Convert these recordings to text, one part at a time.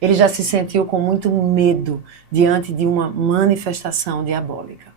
ele já se sentiu com muito medo diante de uma manifestação diabólica.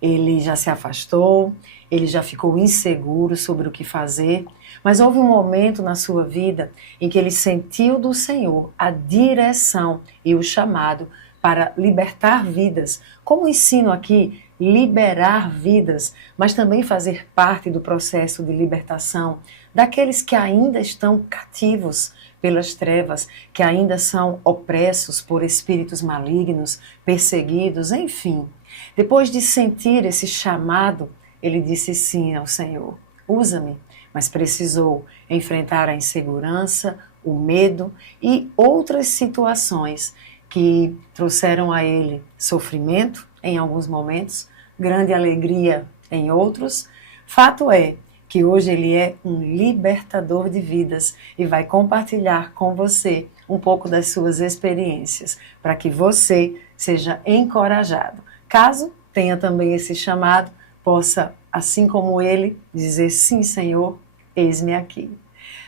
Ele já se afastou, ele já ficou inseguro sobre o que fazer, mas houve um momento na sua vida em que ele sentiu do Senhor a direção e o chamado para libertar vidas. Como ensino aqui, liberar vidas, mas também fazer parte do processo de libertação daqueles que ainda estão cativos pelas trevas, que ainda são opressos por espíritos malignos, perseguidos, enfim. Depois de sentir esse chamado, ele disse sim ao Senhor. Usa-me, mas precisou enfrentar a insegurança, o medo e outras situações que trouxeram a ele sofrimento em alguns momentos, grande alegria em outros. Fato é que hoje ele é um libertador de vidas e vai compartilhar com você um pouco das suas experiências, para que você seja encorajado. Caso tenha também esse chamado, possa, assim como ele, dizer sim, Senhor, eis-me aqui.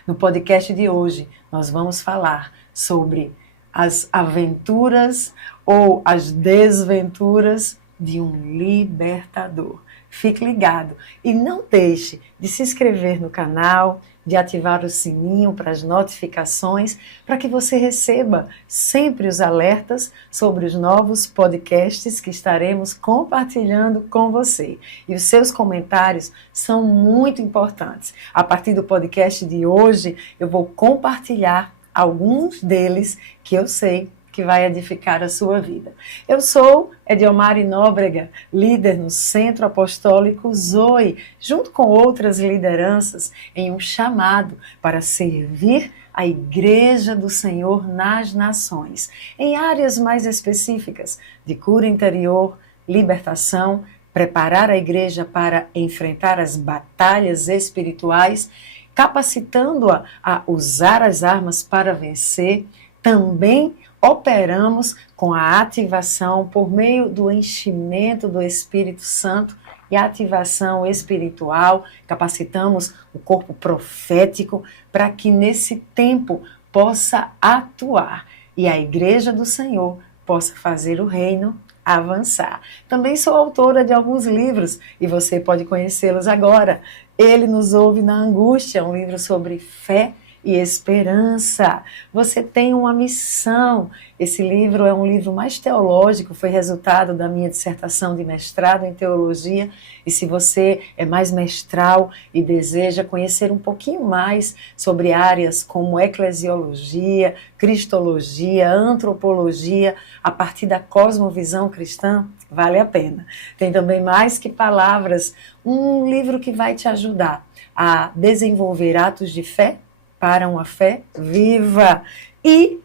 No podcast de hoje, nós vamos falar sobre as aventuras ou as desventuras de um libertador. Fique ligado e não deixe de se inscrever no canal, de ativar o sininho para as notificações, para que você receba sempre os alertas sobre os novos podcasts que estaremos compartilhando com você. E os seus comentários são muito importantes. A partir do podcast de hoje, eu vou compartilhar alguns deles que eu sei que vai edificar a sua vida. Eu sou Ediomari Nóbrega, líder no Centro Apostólico Zoe, junto com outras lideranças, em um chamado para servir a Igreja do Senhor nas nações, em áreas mais específicas de cura interior, libertação, preparar a igreja para enfrentar as batalhas espirituais, capacitando-a a usar as armas para vencer. Também operamos com a ativação por meio do enchimento do Espírito Santo e a ativação espiritual. Capacitamos o corpo profético para que nesse tempo possa atuar e a Igreja do Senhor possa fazer o reino avançar. Também sou autora de alguns livros e você pode conhecê-los agora. Ele nos ouve na angústia, um livro sobre fé e esperança. Você tem uma missão. Esse livro é um livro mais teológico, foi resultado da minha dissertação de mestrado em teologia, e se você é mais mestral e deseja conhecer um pouquinho mais sobre áreas como eclesiologia, cristologia, antropologia, a partir da cosmovisão cristã, vale a pena. Tem também Mais Que Palavras, um livro que vai te ajudar a desenvolver atos de fé para uma fé viva. E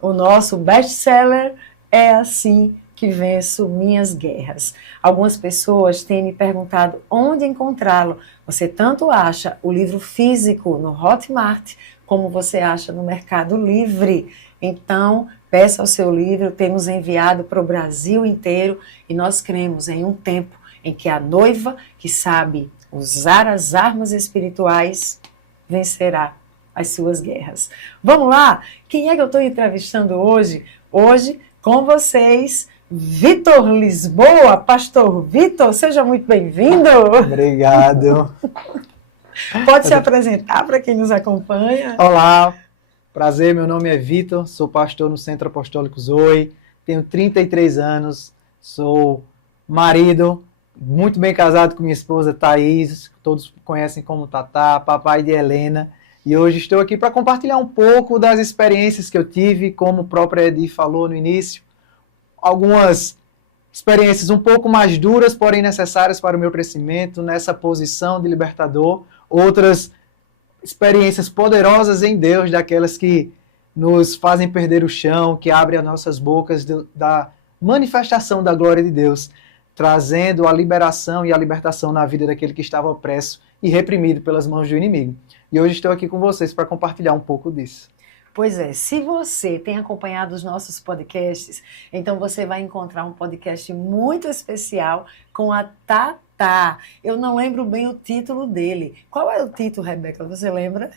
o nosso best-seller é Assim que Venço Minhas Guerras. Algumas pessoas têm me perguntado onde encontrá-lo. Você tanto acha o livro físico no Hotmart, como você acha no Mercado Livre. Então, peça o seu livro, temos enviado para o Brasil inteiro e nós cremos em um tempo em que a noiva que sabe usar as armas espirituais vencerá as suas guerras. Vamos lá? Quem é que eu estou entrevistando hoje? Hoje, com vocês, Vitor Lisboa. Pastor Vitor, seja muito bem-vindo. Obrigado. Pode se apresentar para quem nos acompanha. Olá, prazer, meu nome é Vitor, sou pastor no Centro Apostólico Zoe, tenho 33 anos, sou marido, muito bem casado com minha esposa Thaís, todos conhecem como Tatá, papai de Helena. E hoje estou aqui para compartilhar um pouco das experiências que eu tive, como o próprio Edi falou no início. Algumas experiências um pouco mais duras, porém necessárias para o meu crescimento nessa posição de libertador. Outras experiências poderosas em Deus, daquelas que nos fazem perder o chão, que abrem as nossas bocas da manifestação da glória de Deus, trazendo a liberação e a libertação na vida daquele que estava opresso e reprimido pelas mãos do inimigo. E hoje estou aqui com vocês para compartilhar um pouco disso. Pois é, se você tem acompanhado os nossos podcasts, então você vai encontrar um podcast muito especial com a Tatá. Eu não lembro bem o título dele. Qual é o título, Rebeca? Você lembra?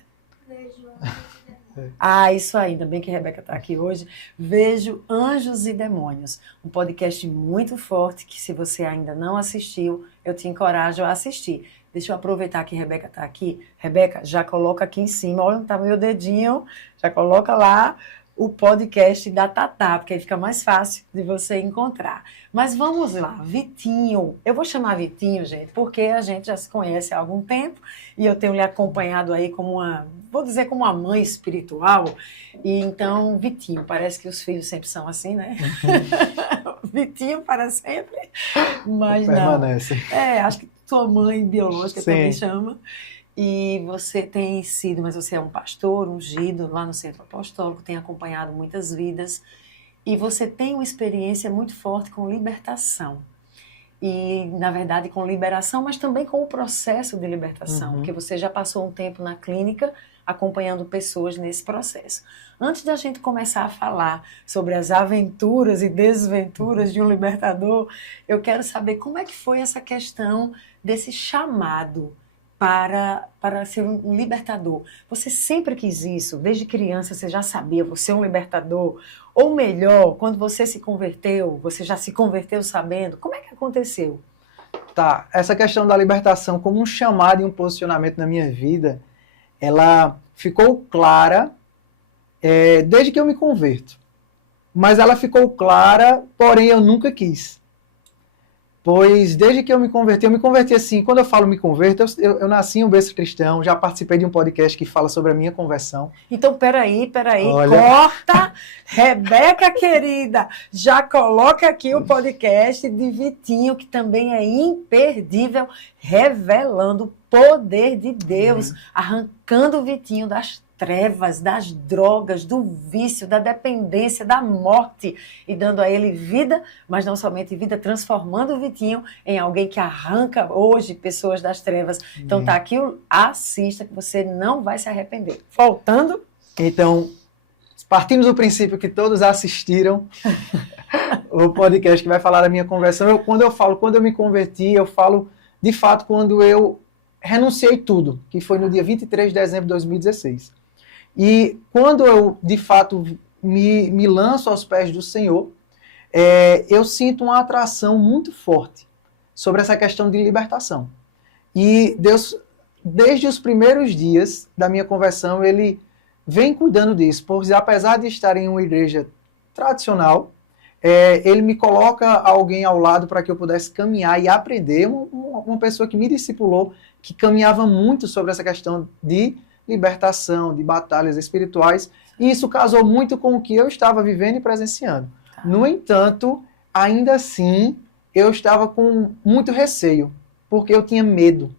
Ah, isso aí, ainda bem que a Rebeca está aqui hoje. Vejo Anjos e Demônios, um podcast muito forte que, se você ainda não assistiu, eu te encorajo a assistir. Deixa eu aproveitar que a Rebeca está aqui. Rebeca, já coloca aqui em cima, olha onde está meu dedinho, já coloca lá o podcast da Tatá, porque aí fica mais fácil de você encontrar. Mas vamos lá, Vitinho. Eu vou chamar Vitinho, gente, porque a gente já se conhece há algum tempo e eu tenho lhe acompanhado aí como vou dizer como uma mãe espiritual. E então, Vitinho, parece que os filhos sempre são assim, né? Vitinho para sempre, mas permanece. Não. Acho que sua mãe biológica Sim. também chama. E você tem sido, mas você é um pastor ungido lá no Centro Apostólico, tem acompanhado muitas vidas, e você tem uma experiência muito forte com libertação. E, na verdade, com liberação, mas também com o processo de libertação, porque você já passou um tempo na clínica acompanhando pessoas nesse processo. Antes da gente começar a falar sobre as aventuras e desventuras de um libertador, eu quero saber como é que foi essa questão desse chamado para ser um libertador. Você sempre quis isso? Desde criança você já sabia, você é um libertador? Ou melhor, quando você se converteu, você já se converteu sabendo? Como é que aconteceu? Tá, essa questão da libertação como um chamado e um posicionamento na minha vida, ela ficou clara desde que eu me converto. Mas ela ficou clara, porém eu nunca quis. Pois desde que eu me converti assim, quando eu falo me converto, eu nasci em um berço cristão, já participei de um podcast que fala sobre a minha conversão. Então, peraí, olha. Corta, Rebeca querida, já coloca aqui o podcast de Vitinho, que também é imperdível, revelando o poder de Deus, arrancando o Vitinho das trevas, das drogas, do vício, da dependência, da morte, e dando a ele vida, mas não somente vida, transformando o Vitinho em alguém que arranca hoje pessoas das trevas. Então tá aqui, assista, que você não vai se arrepender. Voltando. Então, partimos do princípio que todos assistiram o podcast que vai falar da minha conversão. Quando eu me converti, eu falo, de fato, quando eu renunciei tudo, que foi no dia 23 de dezembro de 2016. E quando eu, de fato, me lanço aos pés do Senhor, eu sinto uma atração muito forte sobre essa questão de libertação. E Deus, desde os primeiros dias da minha conversão, Ele vem cuidando disso, pois apesar de estar em uma igreja tradicional, Ele me coloca alguém ao lado para que eu pudesse caminhar e aprender, uma pessoa que me discipulou, que caminhava muito sobre essa questão de libertação, de batalhas espirituais, e isso casou muito com o que eu estava vivendo e presenciando. No entanto, ainda assim, eu estava com muito receio, porque eu tinha medo.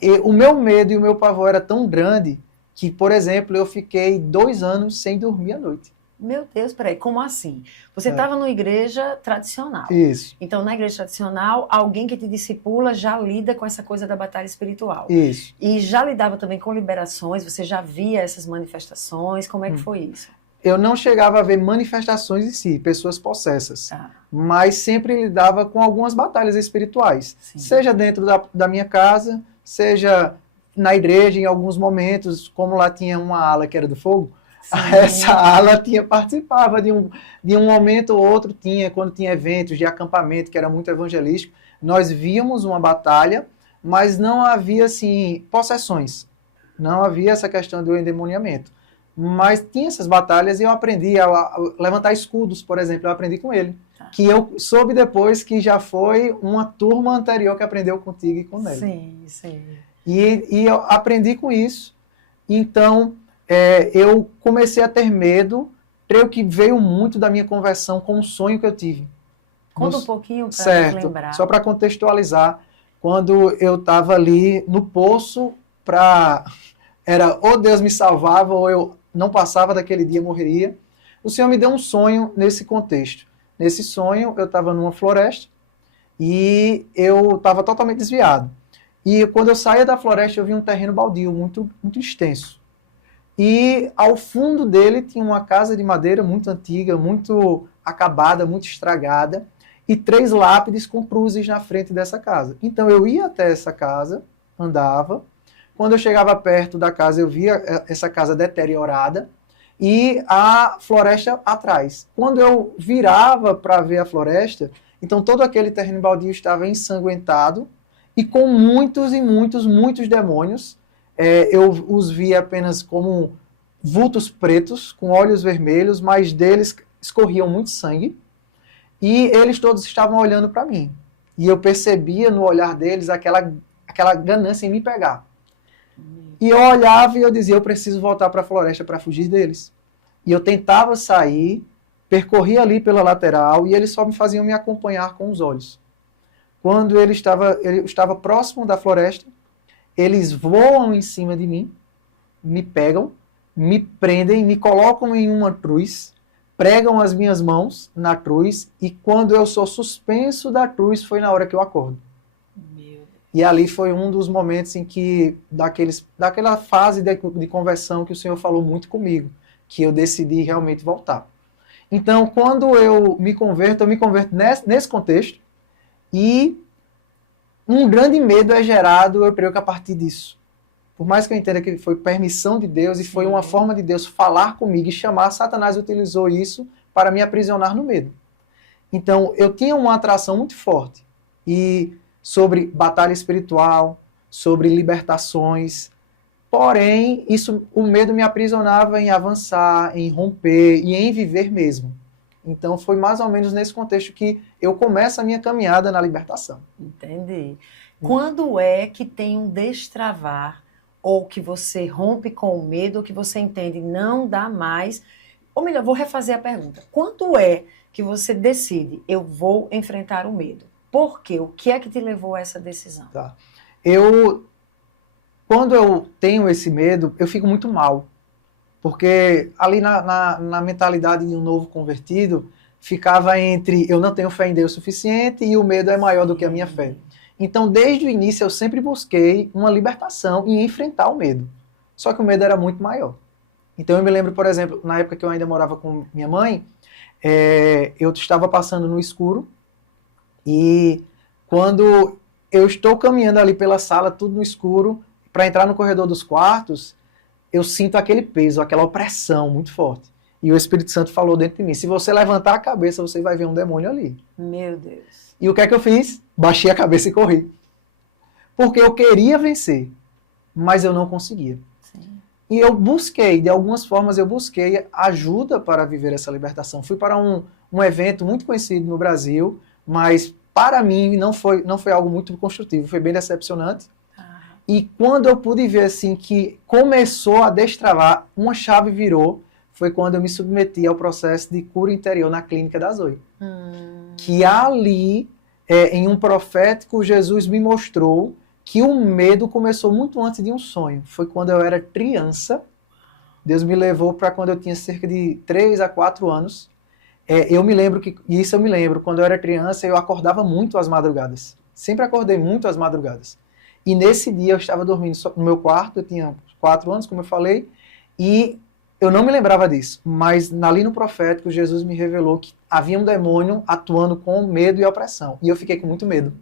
E o meu medo e o meu pavor era tão grande que, por exemplo, eu fiquei 2 anos sem dormir à noite. Meu Deus, peraí, como assim? Você estava numa igreja tradicional. Isso. Então, na igreja tradicional, alguém que te discipula já lida com essa coisa da batalha espiritual. Isso. E já lidava também com liberações, você já via essas manifestações, como é que foi isso? Eu não chegava a ver manifestações em si, pessoas possessas, mas sempre lidava com algumas batalhas espirituais. Sim. Seja dentro da minha casa, seja na igreja, em alguns momentos, como lá tinha uma ala que era do fogo, sim, essa ala participava de um momento ou outro, quando tinha eventos de acampamento, que era muito evangelístico, nós víamos uma batalha, mas não havia, assim, possessões. Não havia essa questão do endemoniamento. Mas tinha essas batalhas e eu aprendi a levantar escudos, por exemplo, eu aprendi com ele. Que eu soube depois que já foi uma turma anterior que aprendeu contigo e com ele. Sim, sim. E eu aprendi com isso, então... eu comecei a ter medo, creio que veio muito da minha conversão com um sonho que eu tive. Conta um pouquinho para lembrar. Só para contextualizar, quando eu estava ali no poço, era ou Deus me salvava ou eu não passava daquele dia, morreria. O Senhor me deu um sonho nesse contexto. Nesse sonho, eu estava numa floresta e eu estava totalmente desviado. E quando eu saía da floresta, eu vi um terreno baldio, muito, muito extenso. E ao fundo dele tinha uma casa de madeira muito antiga, muito acabada, muito estragada, e 3 lápides com cruzes na frente dessa casa. Então eu ia até essa casa, andava. Quando eu chegava perto da casa, eu via essa casa deteriorada, e a floresta atrás. Quando eu virava para ver a floresta, então todo aquele terreno baldio estava ensanguentado e com muitos e muitos demônios. Eu os via apenas como vultos pretos, com olhos vermelhos, mas deles escorriam muito sangue. E eles todos estavam olhando para mim. E eu percebia no olhar deles aquela ganância em me pegar. E eu olhava e eu dizia, eu preciso voltar para a floresta para fugir deles. E eu tentava sair, percorria ali pela lateral, e eles só me faziam me acompanhar com os olhos. Quando eu estava próximo da floresta, eles voam em cima de mim, me pegam, me prendem, me colocam em uma cruz, pregam as minhas mãos na cruz, e quando eu sou suspenso da cruz, foi na hora que eu acordo. E ali foi um dos momentos em que, daquela fase de conversão que o Senhor falou muito comigo, que eu decidi realmente voltar. Então, quando eu me converto nesse contexto, e um grande medo é gerado, eu creio que a partir disso. Por mais que eu entenda que foi permissão de Deus e foi uma forma de Deus falar comigo e chamar, Satanás utilizou isso para me aprisionar no medo. Então, eu tinha uma atração muito forte sobre batalha espiritual, sobre libertações. Porém, o medo me aprisionava em avançar, em romper e em viver mesmo. Então, foi mais ou menos nesse contexto que eu começo a minha caminhada na libertação. Entendi. Quando é que tem um destravar, ou que você rompe com o medo, ou que você entende não dá mais? Ou melhor, vou refazer a pergunta. Quando é que você decide, eu vou enfrentar o medo? Por quê? O que é que te levou a essa decisão? Tá. Quando eu tenho esse medo, eu fico muito mal. Porque ali na mentalidade de um novo convertido, ficava entre eu não tenho fé em Deus o suficiente e o medo é maior do que a minha fé. Então, desde o início, eu sempre busquei uma libertação e enfrentar o medo. Só que o medo era muito maior. Então, eu me lembro, por exemplo, na época que eu ainda morava com minha mãe, eu estava passando no escuro e quando eu estou caminhando ali pela sala, tudo no escuro, para entrar no corredor dos quartos, eu sinto aquele peso, aquela opressão muito forte. E o Espírito Santo falou dentro de mim, se você levantar a cabeça, você vai ver um demônio ali. Meu Deus. E o que é que eu fiz? Baixei a cabeça e corri. Porque eu queria vencer, mas eu não conseguia. Sim. E eu busquei, de algumas formas eu busquei ajuda para viver essa libertação. Fui para um evento muito conhecido no Brasil, mas para mim não foi algo muito construtivo, foi bem decepcionante. E quando eu pude ver assim que começou a destravar, uma chave virou, foi quando eu me submeti ao processo de cura interior na clínica da Zoe. Que ali, em um profético, Jesus me mostrou que o medo começou muito antes de um sonho. Foi quando eu era criança. Deus me levou para quando eu tinha cerca de 3 a 4 anos. Eu me lembro quando eu era criança, eu acordava muito às madrugadas. Sempre acordei muito às madrugadas. E nesse dia eu estava dormindo no meu quarto, eu tinha 4 anos, como eu falei, e eu não me lembrava disso. Mas ali no profético, Jesus me revelou que havia um demônio atuando com medo e opressão. E eu fiquei com muito medo.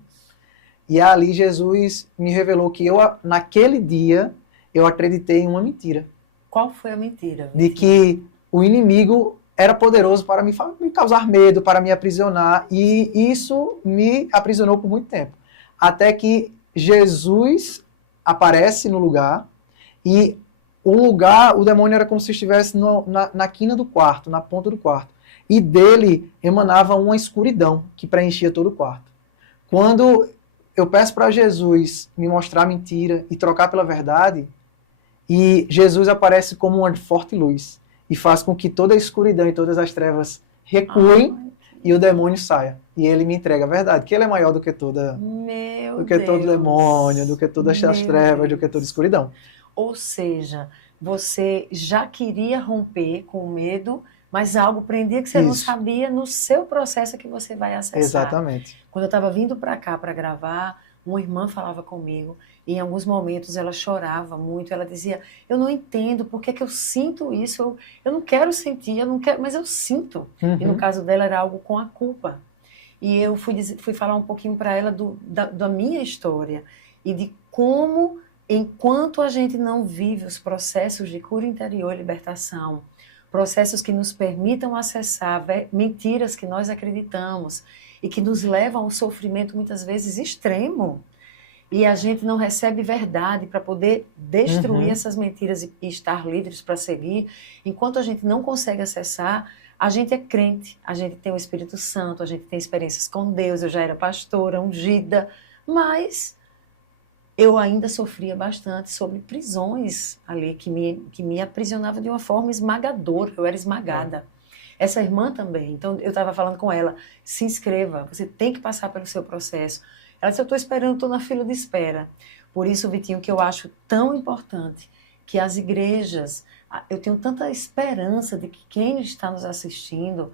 E ali Jesus me revelou que naquele dia, eu acreditei em uma mentira. Qual foi a mentira? De que o inimigo era poderoso para me causar medo, para me aprisionar. E isso me aprisionou por muito tempo. Até que Jesus aparece no lugar e o demônio era como se estivesse na quina do quarto, na ponta do quarto. E dele emanava uma escuridão que preenchia todo o quarto. Quando eu peço para Jesus me mostrar a mentira e trocar pela verdade, e Jesus aparece como uma forte luz e faz com que toda a escuridão e todas as trevas recuem e o demônio saia. E ele me entrega a verdade, que ele é maior do que todo demônio, do que todas as trevas, do que toda escuridão. Ou seja, você já queria romper com o medo, mas algo prendia que você não sabia no seu processo que você vai acessar. Exatamente. Quando eu estava vindo para cá para gravar, uma irmã falava comigo, e em alguns momentos ela chorava muito, ela dizia, eu não entendo por que eu sinto isso, eu não quero sentir, mas eu sinto. E no caso dela era algo com a culpa. E eu fui falar um pouquinho para ela da minha história e de como, enquanto a gente não vive os processos de cura interior e libertação, processos que nos permitam acessar mentiras que nós acreditamos e que nos levam a um sofrimento muitas vezes extremo. E a gente não recebe verdade para poder destruir essas mentiras e estar livres para seguir. Enquanto a gente não consegue acessar, a gente é crente, a gente tem o Espírito Santo, a gente tem experiências com Deus, eu já era pastora, ungida, mas eu ainda sofria bastante sobre prisões ali, que me aprisionavam de uma forma esmagadora, eu era esmagada. Essa irmã também, então eu estava falando com ela, se inscreva, você tem que passar pelo seu processo. Ela disse, eu estou esperando, estou na fila de espera. Por isso, Vitinho, que eu acho tão importante que as igrejas, eu tenho tanta esperança de que quem está nos assistindo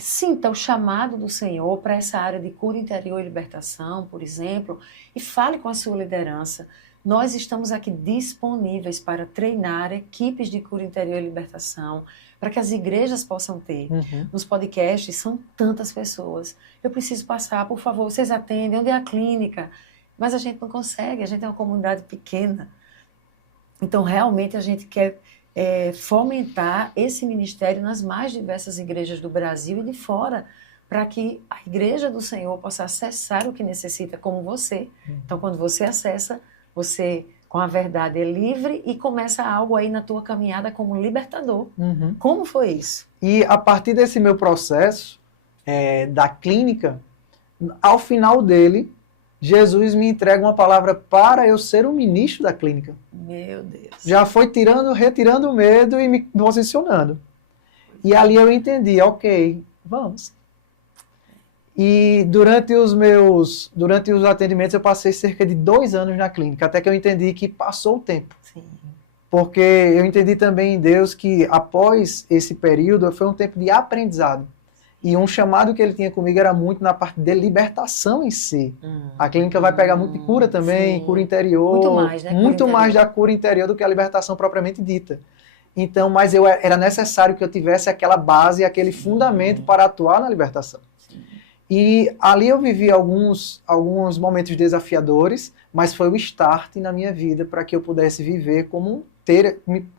sinta o chamado do Senhor para essa área de cura interior e libertação, por exemplo, e fale com a sua liderança. Nós estamos aqui disponíveis para treinar equipes de cura interior e libertação, para que as igrejas possam ter. Nos podcasts são tantas pessoas. Eu preciso passar, por favor, vocês atendem, onde é a clínica? Mas a gente não consegue, a gente é uma comunidade pequena. Então, realmente, a gente quer fomentar esse ministério nas mais diversas igrejas do Brasil e de fora, para que a igreja do Senhor possa acessar o que necessita, como você. Então, quando você acessa, você, com a verdade, é livre e começa algo aí na tua caminhada como libertador. Como foi isso? E a partir desse meu processo da clínica, ao final dele, Jesus me entrega uma palavra para eu ser o ministro da clínica. Meu Deus. Já foi retirando o medo e me posicionando. E ali eu entendi, ok, vamos. E durante os atendimentos eu passei cerca de 2 anos na clínica, até que eu entendi que passou o tempo. Sim. Porque eu entendi também em Deus que após esse período foi um tempo de aprendizado. E um chamado que ele tinha comigo era muito na parte de libertação em si. A clínica vai pegar muito de cura também, cura interior. Muito mais, né? Muito mais da cura interior do que a libertação propriamente dita. Então, mas era necessário que eu tivesse aquela base, aquele fundamento para atuar na libertação. E ali eu vivi alguns momentos desafiadores, mas foi o start na minha vida para que eu pudesse viver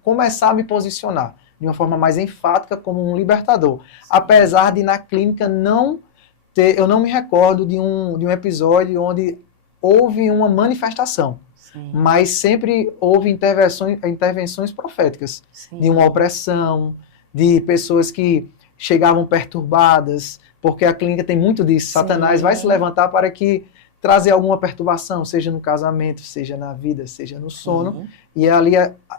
começar a me posicionar de uma forma mais enfática como um libertador. Apesar de na clínica eu não me recordo de um episódio onde houve uma manifestação, mas sempre houve intervenções proféticas, de uma opressão, de pessoas que chegavam perturbadas, porque a clínica tem muito disso. Satanás vai se levantar para trazer alguma perturbação, seja no casamento, seja na vida, seja no sono. E ali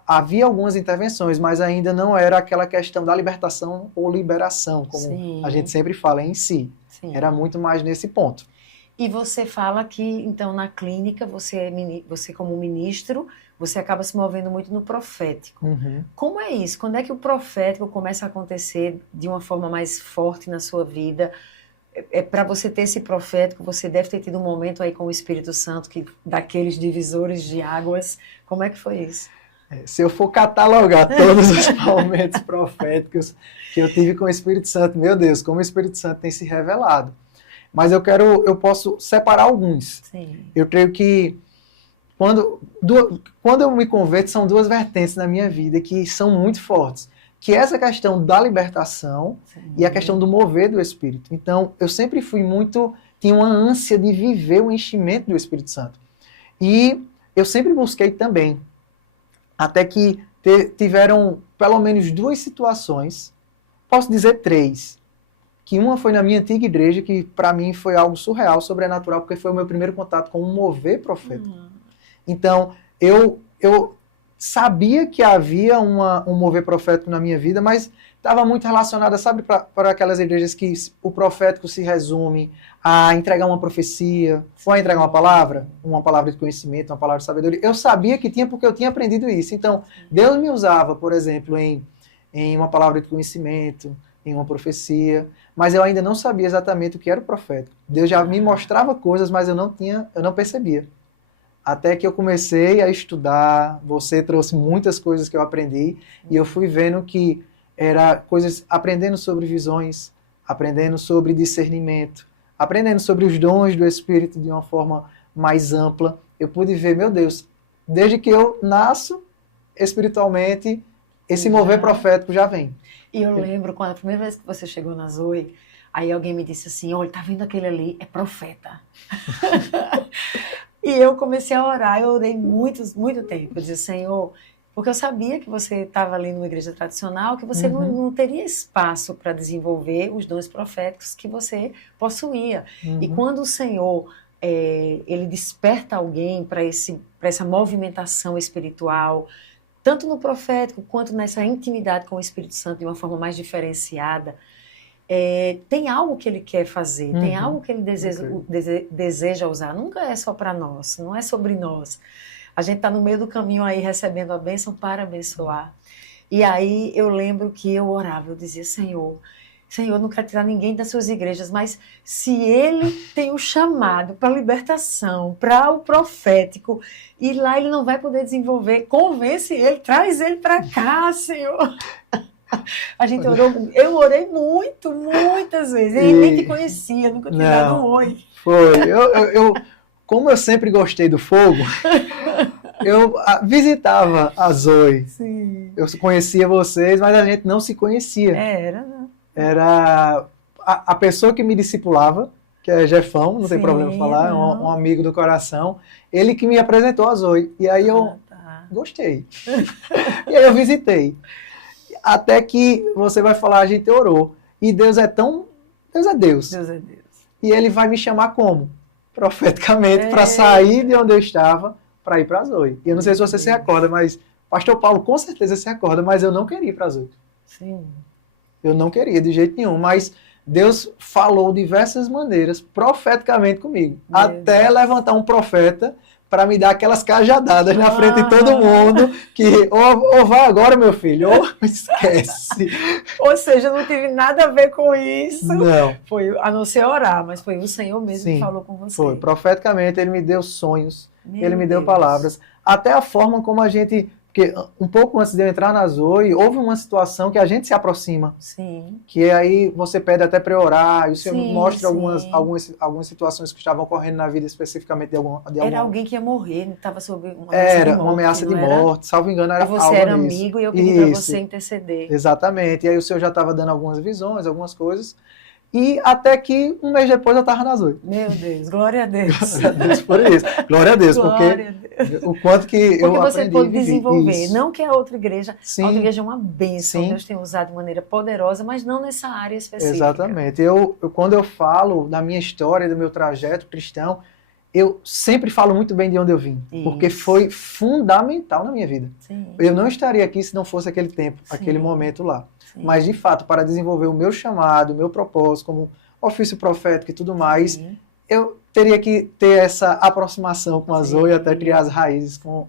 havia algumas intervenções, mas ainda não era aquela questão da libertação ou liberação, como a gente sempre fala em si. Era muito mais nesse ponto. E você fala que, então, na clínica, você como ministro, você acaba se movendo muito no profético. Como é isso? Quando é que o profético começa a acontecer de uma forma mais forte na sua vida? Para você ter esse profético, você deve ter tido um momento aí com o Espírito Santo, daqueles divisores de águas. Como é que foi isso? Se eu for catalogar todos os momentos proféticos que eu tive com o Espírito Santo, meu Deus, como o Espírito Santo tem se revelado. Mas eu posso separar alguns. Eu creio que quando eu me converto, são 2 vertentes na minha vida que são muito fortes. Que é essa questão da libertação e a questão do mover do Espírito. Então, eu sempre tinha uma ânsia de viver o enchimento do Espírito Santo. E eu sempre busquei também, até que tiveram pelo menos 2 situações, posso dizer 3, que uma foi na minha antiga igreja, que para mim foi algo surreal, sobrenatural, porque foi o meu primeiro contato com um mover profético. Então, eu sabia que havia um mover profético na minha vida, mas estava muito relacionada, sabe, para aquelas igrejas que o profético se resume a entregar uma profecia, ou a entregar uma palavra de conhecimento, uma palavra de sabedoria. Eu sabia que tinha, porque eu tinha aprendido isso. Então, Deus me usava, por exemplo, em uma palavra de conhecimento, em uma profecia, mas eu ainda não sabia exatamente o que era o profético. Deus já me mostrava coisas, mas eu não percebia. Até que eu comecei a estudar, você trouxe muitas coisas que eu aprendi, e eu fui vendo que era coisas, aprendendo sobre visões, aprendendo sobre discernimento, aprendendo sobre os dons do Espírito de uma forma mais ampla. Eu pude ver, meu Deus, desde que eu nasço espiritualmente, esse mover profético já vem. E eu lembro, quando a primeira vez que você chegou na Zoe, aí alguém me disse assim, olha, tá vendo aquele ali? É profeta. E eu comecei a orar, eu orei muito tempo. Eu disse, Senhor, porque eu sabia que você estava ali numa igreja tradicional, que você não teria espaço para desenvolver os dons proféticos que você possuía. E quando o Senhor, ele desperta alguém para essa movimentação espiritual, tanto no profético quanto nessa intimidade com o Espírito Santo de uma forma mais diferenciada, tem algo que ele quer fazer, tem algo que ele deseja usar. Nunca é só para nós, não é sobre nós. A gente está no meio do caminho aí recebendo a bênção para abençoar. E aí eu lembro que eu orava, eu dizia, Senhor, eu não quero tirar ninguém das suas igrejas, mas se ele tem um chamado para a libertação, para o profético, e lá ele não vai poder desenvolver, convence ele, traz ele para cá, Senhor. A gente orou, eu orei muitas vezes. Ele nem te conhecia, nunca tinha dado um oi. Foi. Como eu sempre gostei do fogo, eu visitava a Zoe. Sim. Eu conhecia vocês, mas a gente não se conhecia. Era a pessoa que me discipulava, que é Jefão, não tem problema falar, é um amigo do coração. Ele que me apresentou a Zoe. E aí eu gostei. E aí eu visitei. Até que você vai falar, a gente orou. E Deus é Deus. Deus é Deus. E ele vai me chamar como? Profeticamente, para sair de onde eu estava, para ir para a Zoe. E eu não sei se você se recorda, mas pastor Paulo com certeza se recorda, mas eu não queria ir para a Zoe. Sim. Eu não queria de jeito nenhum, mas Deus falou de diversas maneiras, profeticamente comigo. Até levantar um profeta para me dar aquelas cajadadas na frente de todo mundo, que ou vai agora, meu filho, ou esquece. Ou seja, não tive nada a ver com isso. Não. Foi, a não ser orar, mas foi o Senhor mesmo que falou com você. Foi, profeticamente, ele me deu sonhos, ele me deu palavras. Até a forma como a gente... Porque um pouco antes de eu entrar na Zoe, houve uma situação que a gente se aproxima. Sim. Que aí você pede até para orar, e o Senhor mostra algumas situações que estavam ocorrendo na vida, especificamente de alguma... Era alguém que ia morrer, não estava sob uma ameaça de morte. Era uma ameaça de morte, salvo engano, era algo nisso. E você era amigo e eu pedi para você interceder. Exatamente. E aí o Senhor já estava dando algumas visões, algumas coisas. E até que um mês depois eu estava na Zoe. Meu Deus, glória a Deus. Glória a Deus por isso. Glória a Deus, porque o quanto que eu aprendi. Porque você pôde desenvolver. Isso. Não que a outra igreja, sim, a outra igreja é uma bênção, sim, Deus tem usado de maneira poderosa, mas não nessa área específica. Exatamente. Quando eu falo da minha história, do meu trajeto cristão, eu sempre falo muito bem de onde eu vim, porque foi fundamental na minha vida. Sim. Eu não estaria aqui se não fosse aquele tempo, aquele momento lá. Sim. Mas, de fato, para desenvolver o meu chamado, o meu propósito, como ofício profético e tudo mais, eu teria que ter essa aproximação com a Zoe até criar as raízes com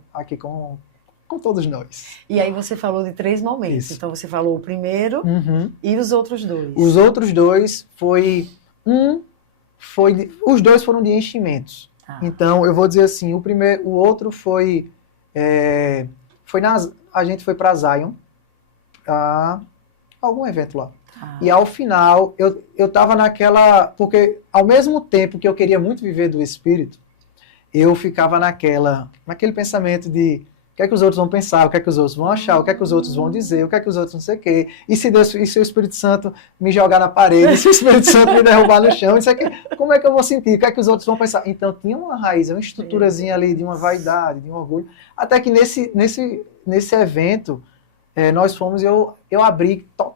todos nós. E aí você falou de 3 momentos. Isso. Então, você falou o primeiro e os outros 2. Os outros 2 os 2 foram de enchimentos. Então, eu vou dizer assim, o outro foi a gente foi para Zion, algum evento lá. E ao final, eu estava porque ao mesmo tempo que eu queria muito viver do Espírito, eu ficava naquele pensamento de o que é que os outros vão pensar, o que é que os outros vão achar, o que é que os outros vão dizer, o que é que os outros não sei o quê. E se o Espírito Santo me jogar na parede, se o Espírito Santo me derrubar no chão, isso aqui, como é que eu vou sentir? O que é que os outros vão pensar? Então tinha uma raiz, uma estruturazinha ali de uma vaidade, de um orgulho. Até que nesse evento, nós fomos e eu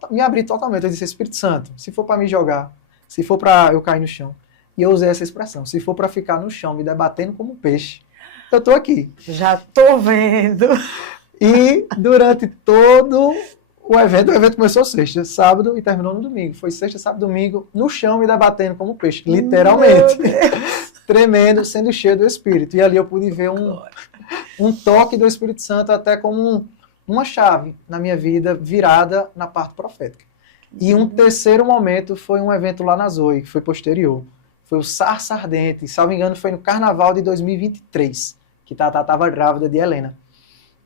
me abri totalmente. Eu disse, Espírito Santo, se for para me jogar, se for para eu cair no chão, e eu usei essa expressão, se for para ficar no chão, me debatendo como peixe, eu tô aqui. Já tô vendo. E durante todo o evento começou sexta, sábado e terminou no domingo. Foi sexta, sábado, domingo, no chão me debatendo como peixe, literalmente. Tremendo, sendo cheio do Espírito. E ali eu pude ver um toque do Espírito Santo até como uma chave na minha vida virada na parte profética. E um terceiro momento foi um evento lá na Zoe, que foi posterior. Foi o Sarça Ardente, salvo engano, foi no Carnaval de 2023, que Tatá estava grávida de Helena.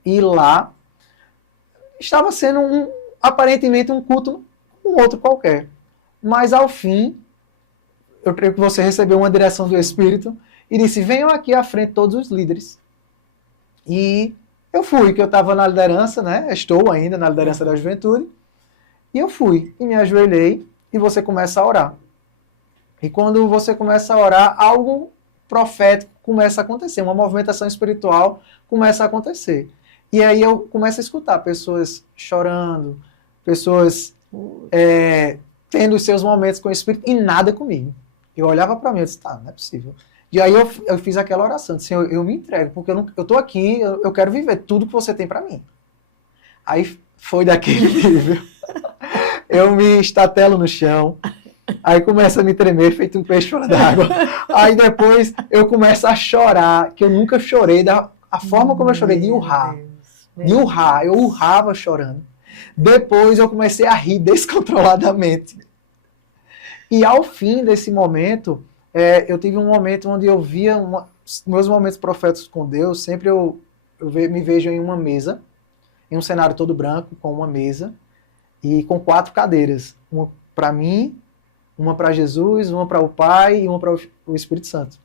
E lá estava sendo aparentemente um culto, um outro qualquer. Mas ao fim, eu creio que você recebeu uma direção do Espírito e disse, venham aqui à frente todos os líderes. E Eu fui, que eu estava na liderança, né? Estou ainda na liderança da juventude. E eu fui, e me ajoelhei, e você começa a orar. E quando você começa a orar, algo profético começa a acontecer, uma movimentação espiritual começa a acontecer. E aí eu começo a escutar pessoas chorando, pessoas tendo os seus momentos com o Espírito, e nada comigo. Eu olhava para mim e disse, tá, não é possível. E aí eu fiz aquela oração, disse, eu me entrego, porque eu estou aqui, eu quero viver tudo que você tem para mim. Aí foi daquele nível. Eu me estatelo no chão, aí começa a me tremer, feito um peixe fora d'água. Aí depois eu começo a chorar, que eu nunca chorei, a forma como eu chorei, de urrar. De urrar, eu urrava chorando. Depois eu comecei a rir descontroladamente. E ao fim desse momento, eu tive um momento onde eu via meus momentos proféticos com Deus, sempre eu me vejo em uma mesa, em um cenário todo branco, com uma mesa, e com 4 cadeiras. Uma para mim, uma para Jesus, uma para o Pai e uma para o Espírito Santo.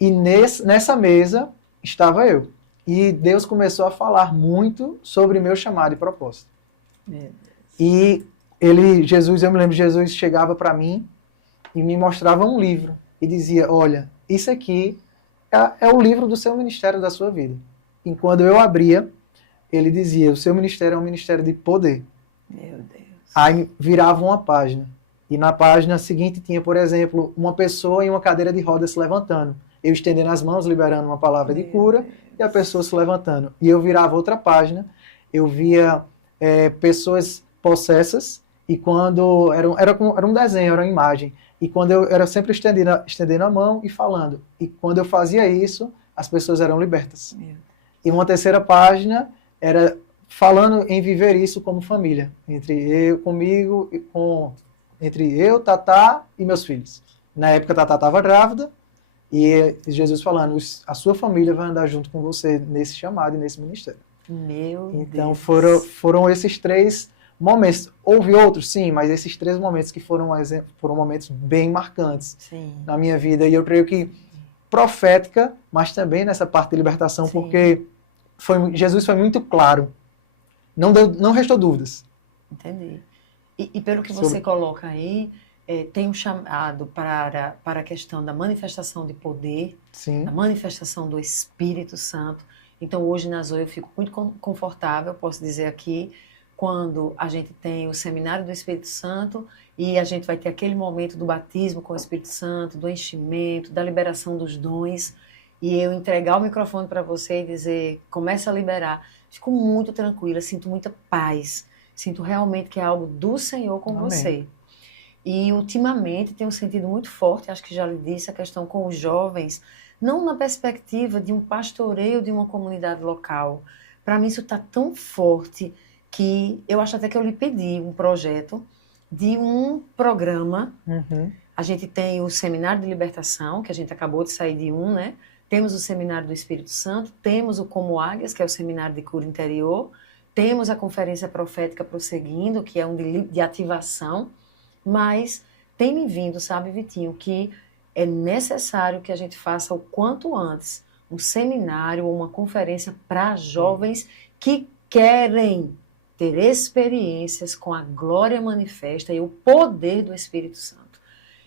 E nessa mesa estava eu. E Deus começou a falar muito sobre meu chamado e propósito. E Jesus, eu me lembro, Jesus chegava para mim e me mostrava um livro e dizia, olha, isso aqui é o livro do seu ministério, da sua vida. E quando eu abria, ele dizia, o seu ministério é um ministério de poder. Meu Deus. Aí virava uma página. E na página seguinte tinha, por exemplo, uma pessoa em uma cadeira de rodas se levantando. Eu estendendo as mãos, liberando uma palavra de cura, e a pessoa se levantando. E eu virava outra página, eu via pessoas possessas, e quando era um desenho, era uma imagem. E quando eu era sempre estendendo a mão e falando. E quando eu fazia isso, as pessoas eram libertas. E uma terceira página era falando em viver isso como família. Entre eu, Tatá e meus filhos. Na época, Tatá estava grávida, e Jesus falando, a sua família vai andar junto com você nesse chamado e nesse ministério. Então, foram esses 3 momentos. Houve outros, sim, mas esses 3 momentos que foram momentos bem marcantes na minha vida. E eu creio que profética, mas também nessa parte de libertação, sim. Porque Jesus foi muito claro. Não restou dúvidas. Entendi. E pelo que você coloca aí, tem um chamado para a questão da manifestação de poder, sim. Da manifestação do Espírito Santo. Então, hoje na Zoe eu fico muito confortável, posso dizer aqui, quando a gente tem o seminário do Espírito Santo e a gente vai ter aquele momento do batismo com o Espírito Santo, do enchimento, da liberação dos dons, e eu entregar o microfone para você e dizer, começa a liberar. Fico muito tranquila, sinto muita paz, sinto realmente que é algo do Senhor com Amém. você. E ultimamente tenho sentido muito forte, acho que já lhe disse, a questão com os jovens, não na perspectiva de um pastoreio de uma comunidade local. Para mim isso está tão forte que eu acho até que eu lhe pedi um projeto de um programa. Uhum. A gente tem o Seminário de Libertação, que a gente acabou de sair de um, né? Temos o Seminário do Espírito Santo, temos o Como Águias, que é o Seminário de Cura Interior, temos a Conferência Profética Prosseguindo, que é um de ativação, mas tem me vindo, sabe, Vitinho, que é necessário que a gente faça o quanto antes um seminário ou uma conferência para jovens que querem ter experiências com a glória manifesta e o poder do Espírito Santo.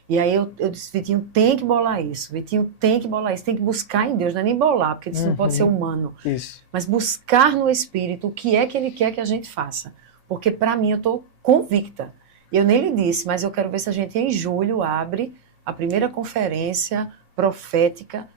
E aí eu disse, Vitinho, tem que bolar isso. Vitinho, tem que bolar isso. Tem que buscar em Deus, não é nem bolar, porque isso não pode ser humano. Isso. Mas buscar no Espírito o que é que Ele quer que a gente faça. Porque para mim eu estou convicta. Eu nem lhe disse, mas eu quero ver se a gente em julho abre a primeira conferência profética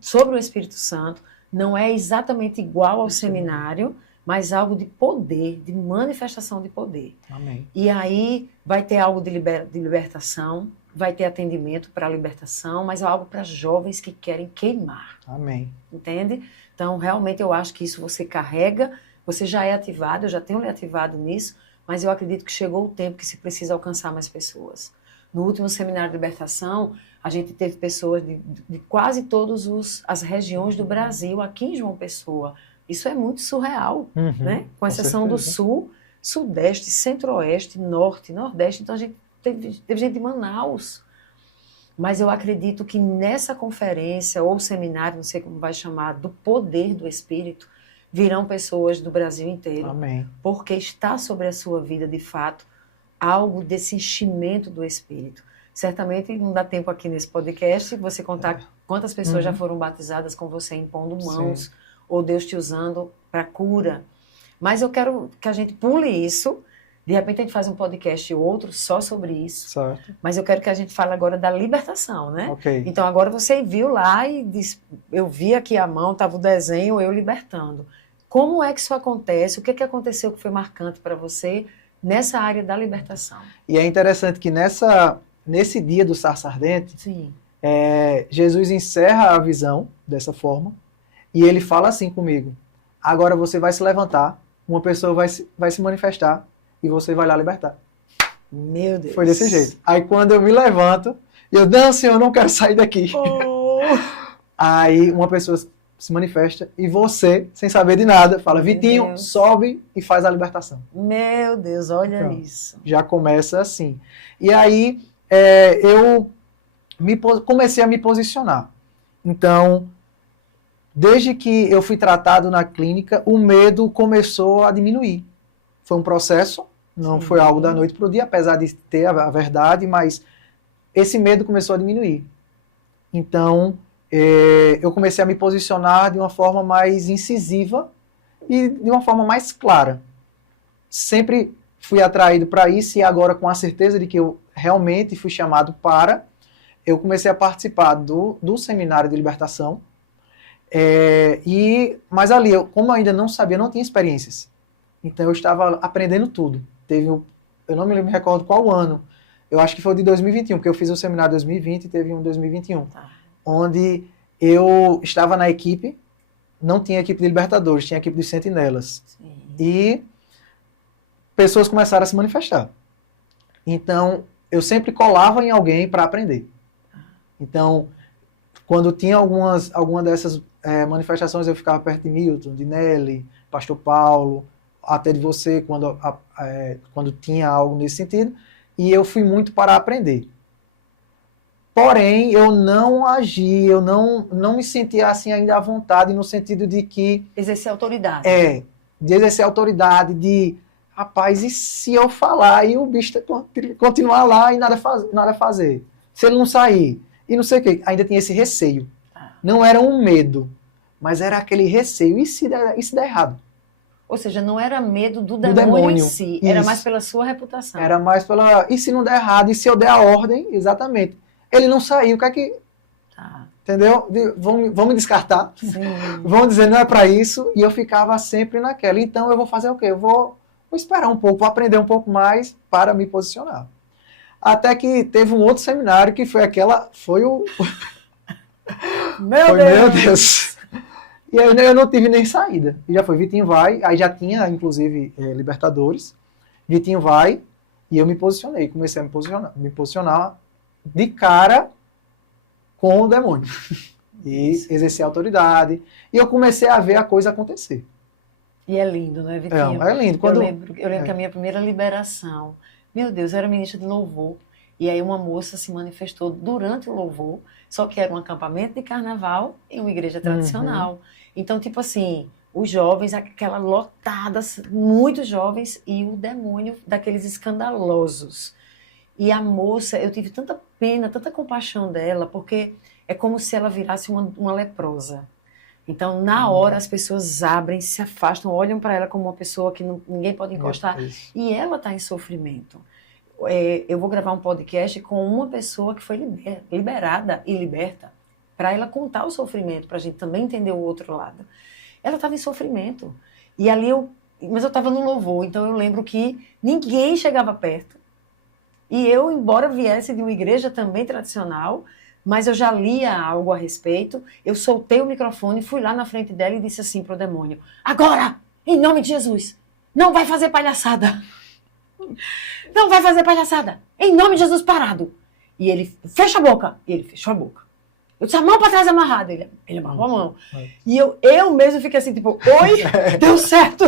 sobre o Espírito Santo. Não é exatamente igual ao seminário, mas algo de poder, de manifestação de poder. Amém. E aí vai ter algo de libertação, vai ter atendimento para a libertação, mas é algo para jovens que querem queimar. Amém. Entende? Então, realmente, eu acho que isso você carrega, você já é ativado, eu já tenho lhe ativado nisso, mas eu acredito que chegou o tempo que se precisa alcançar mais pessoas. No último seminário de libertação, a gente teve pessoas de quase todas as regiões do Brasil, aqui em João Pessoa. Isso é muito surreal, né? Com exceção do Sul, Sudeste, Centro-Oeste, Norte, Nordeste. Então, a gente teve gente de Manaus. Mas eu acredito que nessa conferência ou seminário, não sei como vai chamar, do poder do Espírito, virão pessoas do Brasil inteiro. Amém. Porque está sobre a sua vida, de fato, algo desse enchimento do Espírito. Certamente não dá tempo aqui nesse podcast você contar quantas pessoas já foram batizadas com você impondo mãos, ou Deus te usando para cura. Mas eu quero que a gente pule isso. De repente a gente faz um podcast ou outro só sobre isso. Certo. Mas eu quero que a gente fale agora da libertação, né? Ok. Então agora você viu lá e disse, eu vi aqui a mão, estava o desenho, eu libertando. Como é que isso acontece? O que aconteceu que foi marcante para você nessa área da libertação? E é interessante que nesse dia do sarça ardente, Sim. Jesus encerra a visão dessa forma e ele fala assim comigo: agora você vai se levantar, uma pessoa vai se manifestar e você vai lá libertar. Meu Deus. Foi desse jeito. Aí quando eu me levanto, eu, não, Senhor, eu não quero sair daqui. Oh. Aí uma pessoa se manifesta e você, sem saber de nada, fala: Vitinho, Deus. Sobe e faz a libertação. Meu Deus, olha Então, isso. Já começa assim. E aí eu comecei a me posicionar. Então, desde que eu fui tratado na clínica, o medo começou a diminuir. Foi um processo, não foi algo da noite para o dia, apesar de ter a verdade, mas esse medo começou a diminuir. Então, eu comecei a me posicionar de uma forma mais incisiva e de uma forma mais clara. Sempre fui atraído para isso e agora, com a certeza de que eu realmente fui chamado para, eu comecei a participar do seminário de libertação. Mas ali, como eu ainda não sabia, não tinha experiências. Então eu estava aprendendo tudo. Eu não me recordo qual ano. Eu acho que foi de 2021, porque eu fiz o seminário em 2020 e teve um em 2021. Onde eu estava na equipe, não tinha equipe de libertadores, tinha equipe de sentinelas. Sim. E pessoas começaram a se manifestar. Então, eu sempre colava em alguém para aprender. Então, quando tinha alguma dessas manifestações, eu ficava perto de Milton, de Nelly, Pastor Paulo, até de você, quando tinha algo nesse sentido, e eu fui muito para aprender. Porém, eu não agi, eu não me sentia assim ainda à vontade, no sentido de que... Exercer autoridade. De exercer autoridade, de... Rapaz, e se eu falar e o bicho continuar lá e nada fazer? Se ele não sair? E não sei o quê. Ainda tinha esse receio. Não era um medo, mas era aquele receio. E se der errado? Ou seja, não era medo do demônio em si, era isso. mais pela sua reputação. Era mais pela... E se não der errado? E se eu der a ordem? Exatamente. Ele não saiu, o que é que... Entendeu? Vão me descartar. Sim. Vão dizer, não é para isso. E eu ficava sempre naquela. Então eu vou fazer o quê? Eu vou esperar um pouco, vou aprender um pouco mais para me posicionar. Até que teve um outro seminário que foi o... Meu Deus! E aí eu não tive nem saída. E já foi, Vitinho vai, aí já tinha, inclusive, libertadores. Vitinho vai, e eu me posicionei. Comecei a me posicionar de cara com o demônio. E exercer autoridade. E eu comecei a ver a coisa acontecer. E é lindo, não é, Vitinho? É lindo. Eu lembro que a minha primeira liberação, meu Deus, eu era ministra de louvor, e aí uma moça se manifestou durante o louvor, só que era um acampamento de carnaval em uma igreja tradicional. Então, tipo assim, os jovens, aquela lotada, muitos jovens, e o demônio daqueles escandalosos. E a moça, eu tive tanta pena, tanta compaixão dela, porque é como se ela virasse uma leprosa. Então, na hora, as pessoas abrem, se afastam, olham para ela como uma pessoa que ninguém pode encostar. E ela está em sofrimento. Eu vou gravar um podcast com uma pessoa que foi liberada e liberta, para ela contar o sofrimento, para a gente também entender o outro lado. Ela estava em sofrimento. E ali mas eu estava no louvor, então eu lembro que ninguém chegava perto. E eu, embora viesse de uma igreja também tradicional, mas eu já lia algo a respeito, eu soltei o microfone, fui lá na frente dela e disse assim para o demônio: agora, em nome de Jesus, não vai fazer palhaçada. Não vai fazer palhaçada. Em nome de Jesus, parado. E ele, fecha a boca. E ele fechou a boca. Eu disse, a mão para trás amarrada. Ele amarrou a mão. E eu mesmo fiquei assim, tipo, oi, deu certo.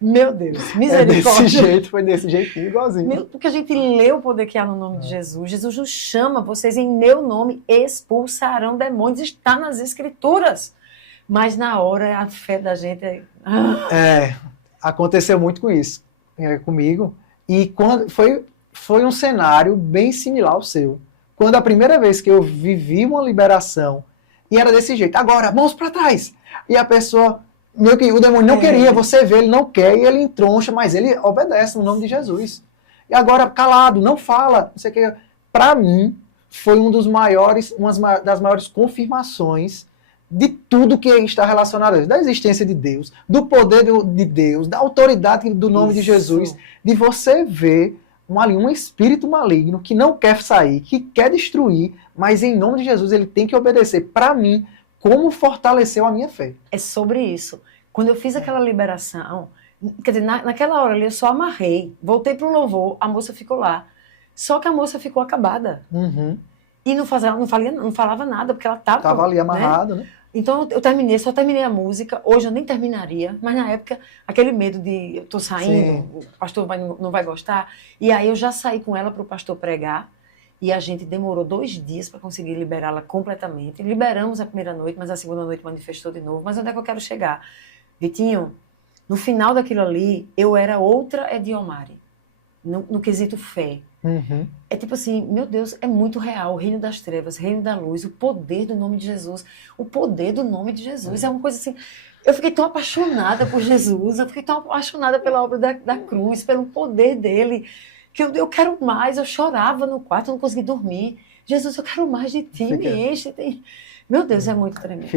Meu Deus, misericórdia. Foi desse jeitinho, igualzinho. Porque a gente lê o poder que há no nome de Jesus. Jesus nos chama, vocês em meu nome expulsarão demônios. Está nas Escrituras. Mas na hora a fé da gente é... Aconteceu muito com isso, comigo. E quando foi um cenário bem similar ao seu. Quando a primeira vez que eu vivi uma liberação, e era desse jeito, agora, mãos para trás. E a pessoa, meio que o demônio não queria, você vê, ele não quer, e ele entroncha, mas ele obedece no nome de Jesus. E agora, calado, não fala, não sei o que. Para mim, foi uma das maiores confirmações de tudo que está relacionado a Deus, da existência de Deus, do poder de Deus, da autoridade do nome de Jesus, de você ver um espírito maligno que não quer sair, que quer destruir, mas em nome de Jesus ele tem que obedecer. Para mim, como fortaleceu a minha fé. É sobre isso. Quando eu fiz aquela liberação, quer dizer, naquela hora ali eu só amarrei, voltei para o louvor, a moça ficou lá. Só que a moça ficou acabada. E não falava nada, porque ela estava ali amarrada, né? Então só terminei a música. Hoje eu nem terminaria, mas na época, aquele medo de eu tô saindo, o pastor não vai gostar. E aí eu já saí com ela para o pastor pregar. E a gente demorou 2 dias para conseguir liberá-la completamente. Liberamos a primeira noite, mas a segunda noite manifestou de novo. Mas onde é que eu quero chegar? Vitinho, no final daquilo ali, eu era outra Ediomari, no quesito fé. É tipo assim, meu Deus, é muito real, o reino das trevas, o reino da luz, o poder do nome de Jesus, o poder do nome de Jesus, é uma coisa assim, eu fiquei tão apaixonada por Jesus, eu fiquei tão apaixonada pela obra da cruz, pelo poder dele, que eu quero mais, eu chorava no quarto, eu não conseguia dormir, Jesus, eu quero mais de ti, me enche, meu Deus, é muito tremendo.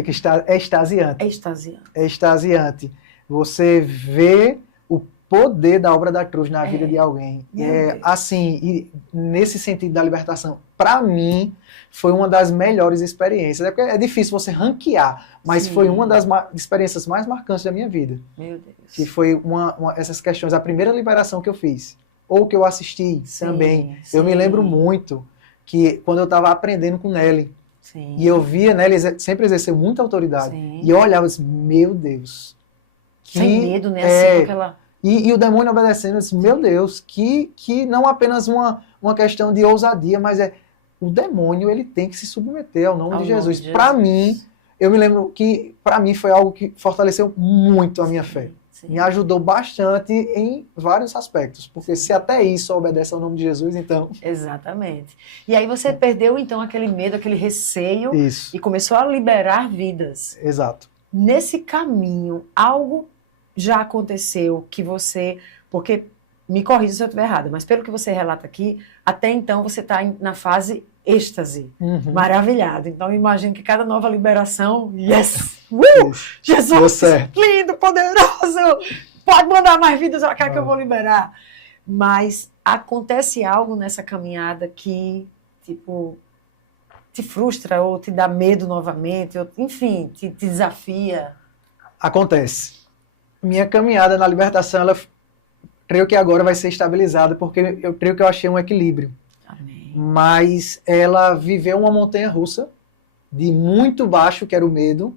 É extasiante. É extasiante. Você vê o poder da obra da cruz na vida de alguém. Assim, e nesse sentido da libertação, para mim, foi uma das melhores experiências. É difícil você ranquear, mas foi uma das experiências mais marcantes da minha vida. Meu Deus. Que foi essas questões, a primeira liberação que eu fiz, ou que eu assisti também. Eu me lembro muito que quando eu estava aprendendo com Nelly, e eu via Nelly sempre exercer muita autoridade, e eu olhava assim, meu Deus. Sem medo, né? Assim, aquela... E o demônio obedecendo, eu disse, meu Deus, que não apenas uma questão de ousadia, mas o demônio ele tem que se submeter ao nome de Jesus. Para mim, eu me lembro que para mim foi algo que fortaleceu muito a minha fé. Me ajudou bastante em vários aspectos, porque se até isso obedece ao nome de Jesus, então... Exatamente. E aí você perdeu então aquele medo, aquele receio, e começou a liberar vidas. Exato. Nesse caminho, algo já aconteceu que você... Porque, me corrija se eu estiver errada, mas pelo que você relata aqui, até então você está na fase êxtase, maravilhado. Então, eu imagino que cada nova liberação, yes! Jesus! Lindo, poderoso! Pode mandar mais vidas, eu quero que eu vou liberar. Mas acontece algo nessa caminhada que, tipo, te frustra ou te dá medo novamente, ou, enfim, te desafia? Acontece. Minha caminhada na libertação, ela creio que agora vai ser estabilizada, porque eu creio que eu achei um equilíbrio. Amém. Mas ela viveu uma montanha-russa de muito baixo, que era o medo,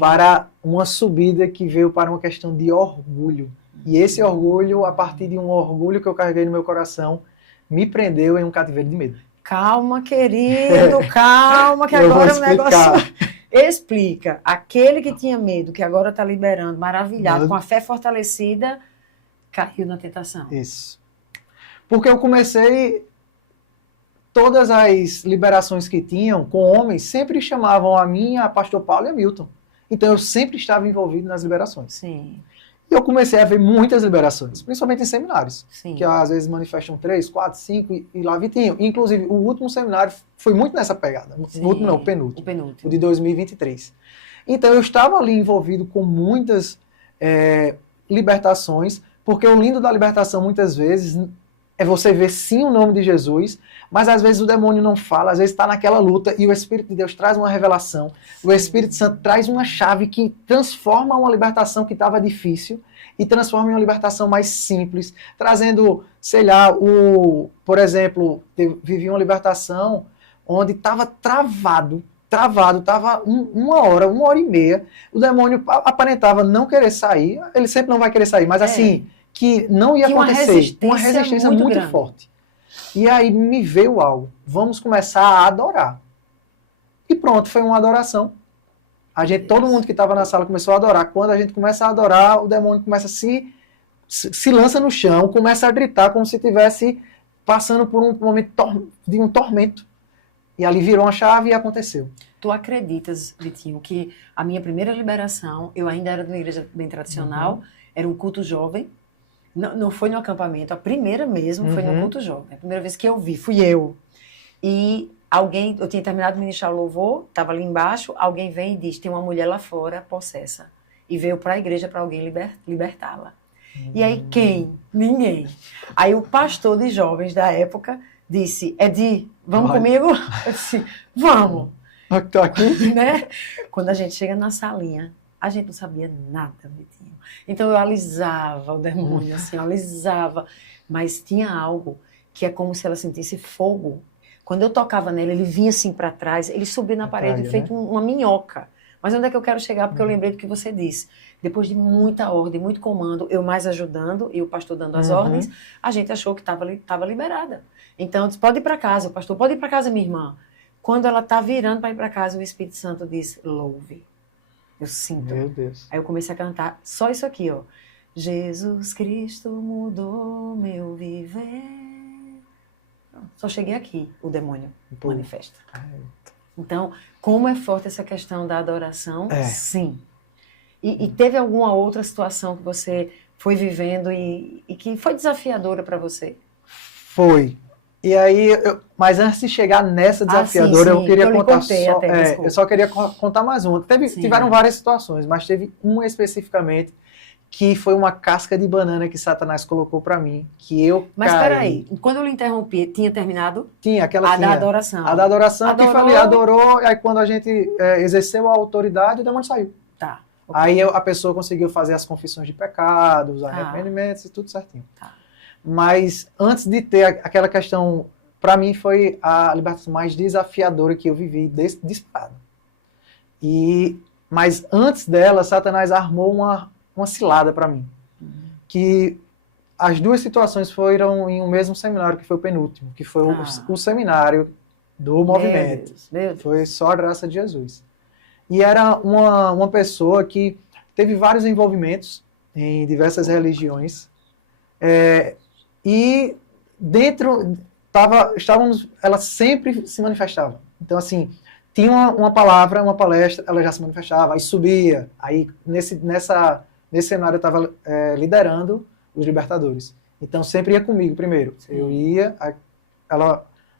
para uma subida que veio para uma questão de orgulho. E esse orgulho, a partir de um orgulho que eu carreguei no meu coração, me prendeu em um cativeiro de medo. Calma, querido, calma, que agora o negócio... Explica. Aquele que tinha medo, que agora está liberando, maravilhado, com a fé fortalecida, caiu na tentação. Isso. Porque eu comecei... Todas as liberações que tinham com homens sempre chamavam a mim, a pastor Paulo e a Milton. Então eu sempre estava envolvido nas liberações. Sim. E eu comecei a ver muitas liberações, principalmente em seminários. Sim. Que às vezes manifestam 3, 4, 5 e lá Vitinho. Inclusive, o último seminário foi muito nessa pegada. Sim. O último não, o penúltimo. O penúltimo. O de 2023. Então eu estava ali envolvido com muitas libertações, porque o lindo da libertação muitas vezes é você ver sim o nome de Jesus, mas às vezes o demônio não fala, às vezes está naquela luta e o Espírito de Deus traz uma revelação, o Espírito Santo traz uma chave que transforma uma libertação que estava difícil e transforma em uma libertação mais simples, trazendo, sei lá, por exemplo, vivi uma libertação onde estava travado, estava uma hora e meia, o demônio aparentava não querer sair, ele sempre não vai querer sair, mas assim... que não ia acontecer, uma resistência muito forte. E aí me veio algo, vamos começar a adorar. E pronto, foi uma adoração. Todo mundo que estava na sala começou a adorar. Quando a gente começa a adorar, o demônio começa a se lança no chão, começa a gritar como se estivesse passando por um momento de um tormento. E ali virou uma chave e aconteceu. Tu acreditas, Vitinho, que a minha primeira liberação, eu ainda era de uma igreja bem tradicional, era um culto jovem, não foi no acampamento, a primeira mesmo foi no culto jovem. A primeira vez que eu vi, fui eu. E eu tinha terminado de ministrar o louvor, estava ali embaixo, alguém vem e diz, tem uma mulher lá fora possessa. E veio para a igreja para alguém libertá-la. E aí quem? Ninguém. Aí o pastor de jovens da época disse, Edi, vamos comigo? Eu disse, vamos. Estou aqui. Né? Quando a gente chega na salinha, a gente não sabia nada, Vitinho. Então eu alisava o demônio, assim, eu alisava. Mas tinha algo que é como se ela sentisse fogo. Quando eu tocava nele, ele vinha assim para trás, ele subia na parede, feito uma minhoca. Mas onde é que eu quero chegar? Porque eu lembrei do que você disse. Depois de muita ordem, muito comando, eu mais ajudando e o pastor dando as ordens, a gente achou que estava liberada. Então, eu disse, pode ir para casa, o pastor, pode ir para casa, minha irmã. Quando ela está virando para ir para casa, o Espírito Santo diz, louve. Eu sinto. Meu Deus. Aí eu comecei a cantar só isso aqui, ó. Jesus Cristo mudou meu viver. Só cheguei aqui, o demônio manifesta. Então, como é forte essa questão da adoração? Sim. E teve alguma outra situação que você foi vivendo e que foi desafiadora para você? Foi. E aí, mas antes de chegar nessa desafiadora, eu queria contar só. Eu só queria contar mais uma. Tiveram várias situações, mas teve uma especificamente que foi uma casca de banana que Satanás colocou para mim, que eu Mas peraí, quando eu lhe interrompi, tinha terminado? Tinha, da adoração. A da adoração, que falei, adorou, aí quando a gente exerceu a autoridade, o demônio saiu. Tá. Okay. Aí a pessoa conseguiu fazer as confissões de pecados, arrependimentos e tudo certinho. Tá. Mas antes de ter aquela questão, para mim foi a libertação mais desafiadora que eu vivi disparado. Mas antes dela, Satanás armou uma cilada para mim. Que as duas situações foram em um mesmo seminário, que foi o penúltimo, que foi o seminário do movimento. Meu Deus. Foi só a graça de Jesus. E era uma pessoa que teve vários envolvimentos em diversas religiões. E dentro, ela sempre se manifestava. Então, assim, tinha uma palavra, uma palestra, ela já se manifestava, aí subia. Aí, nesse cenário, eu estava liderando os libertadores. Então, sempre ia comigo primeiro. Sim. Eu ia,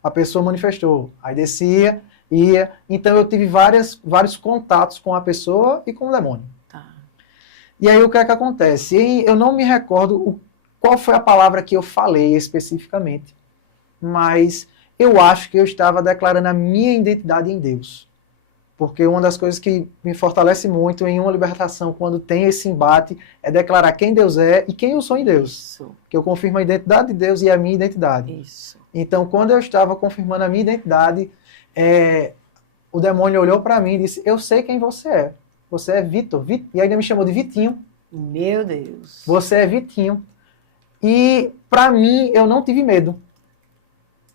a pessoa manifestou, aí descia, ia. Então, eu tive vários contatos com a pessoa e com o demônio. Tá. E aí, o que é que acontece? Eu não me recordo qual foi a palavra que eu falei especificamente, mas eu acho que eu estava declarando a minha identidade em Deus. Porque uma das coisas que me fortalece muito em uma libertação, quando tem esse embate, é declarar quem Deus é e quem eu sou em Deus. Isso. Que eu confirmo a identidade de Deus e a minha identidade. Isso. Então, quando eu estava confirmando a minha identidade, o demônio olhou para mim e disse, eu sei quem você é. Você é Vitor. E ainda me chamou de Vitinho. Meu Deus. Você é Vitinho. E, para mim, eu não tive medo.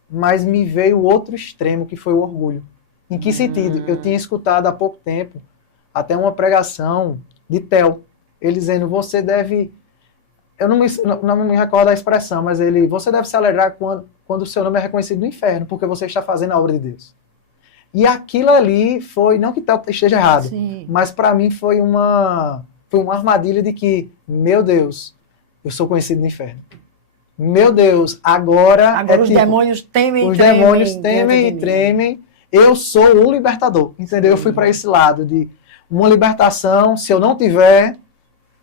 Mas me veio o outro extremo, que foi o orgulho. Em que sentido? Eu tinha escutado há pouco tempo até uma pregação de Theo. Ele dizendo, você deve... Eu não me recordo da expressão, mas você deve se alegrar quando o seu nome é reconhecido no inferno, porque você está fazendo a obra de Deus. E aquilo ali foi... Não que Theo esteja errado, sim, mas para mim foi uma armadilha de que, meu Deus, eu sou conhecido no inferno. Meu Deus, agora os demônios temem e tremem. Eu sou o libertador, entendeu? Sim. Eu fui para esse lado de uma libertação, se eu não tiver,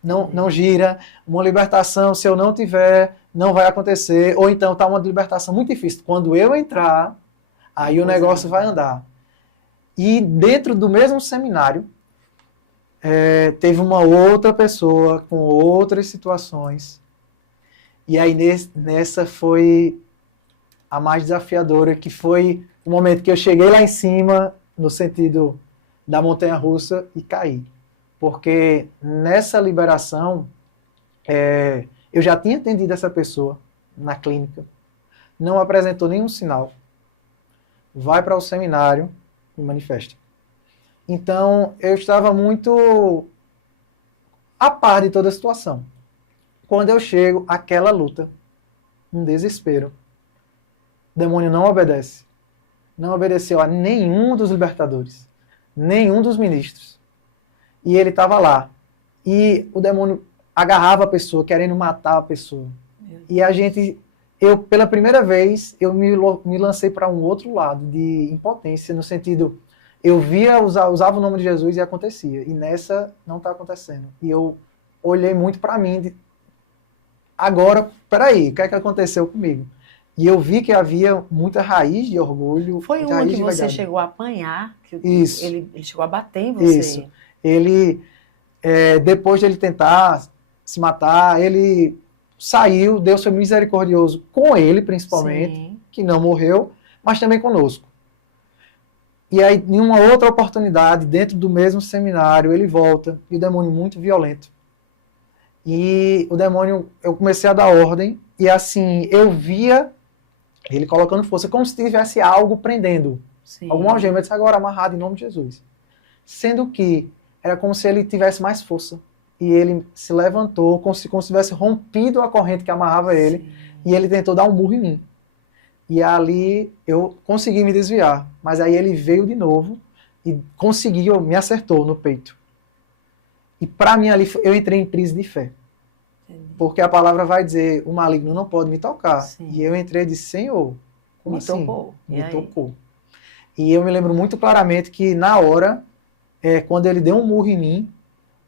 não gira. Uma libertação, se eu não tiver, não vai acontecer. Ou então tá uma libertação muito difícil. Quando eu entrar, aí o negócio vai andar. E dentro do mesmo seminário, teve uma outra pessoa com outras situações. E aí nessa foi a mais desafiadora, que foi o momento que eu cheguei lá em cima, no sentido da montanha-russa, e caí. Porque nessa liberação, eu já tinha atendido essa pessoa na clínica, não apresentou nenhum sinal, vai para o seminário e manifesta. Então, eu estava muito a par de toda a situação. Quando eu chego, aquela luta, um desespero. O demônio não obedece. Não obedeceu a nenhum dos libertadores, nenhum dos ministros. E ele estava lá. E o demônio agarrava a pessoa, querendo matar a pessoa. E pela primeira vez, eu me lancei para um outro lado de impotência, no sentido, eu usava o nome de Jesus e acontecia. E nessa não está acontecendo. E eu olhei muito para mim, agora, peraí, o que é que aconteceu comigo? E eu vi que havia muita raiz de orgulho. Foi uma que você chegou a apanhar, que Isso. Ele chegou a bater em você. Isso. Ele, depois de ele tentar se matar, ele saiu, Deus foi misericordioso com ele, principalmente, Sim. que não morreu, mas também conosco. E aí, em uma outra oportunidade, dentro do mesmo seminário, ele volta, e o demônio muito violento. E o demônio, eu comecei a dar ordem, e assim, eu via ele colocando força, como se tivesse algo prendendo. Sim. Alguma algema, eu disse, agora amarrado em nome de Jesus. Sendo que era como se ele tivesse mais força. E ele se levantou, como se tivesse rompido a corrente que amarrava ele, Sim. e ele tentou dar um murro em mim. E ali eu consegui me desviar, mas aí ele veio de novo e conseguiu, me acertou no peito. E para mim ali, eu entrei em crise de fé. Entendi. Porque a palavra vai dizer, o maligno não pode me tocar. Sim. E eu entrei e disse, Senhor, como Me assim? tocou. Me tocou. E eu me lembro muito claramente que na hora, quando ele deu um murro em mim,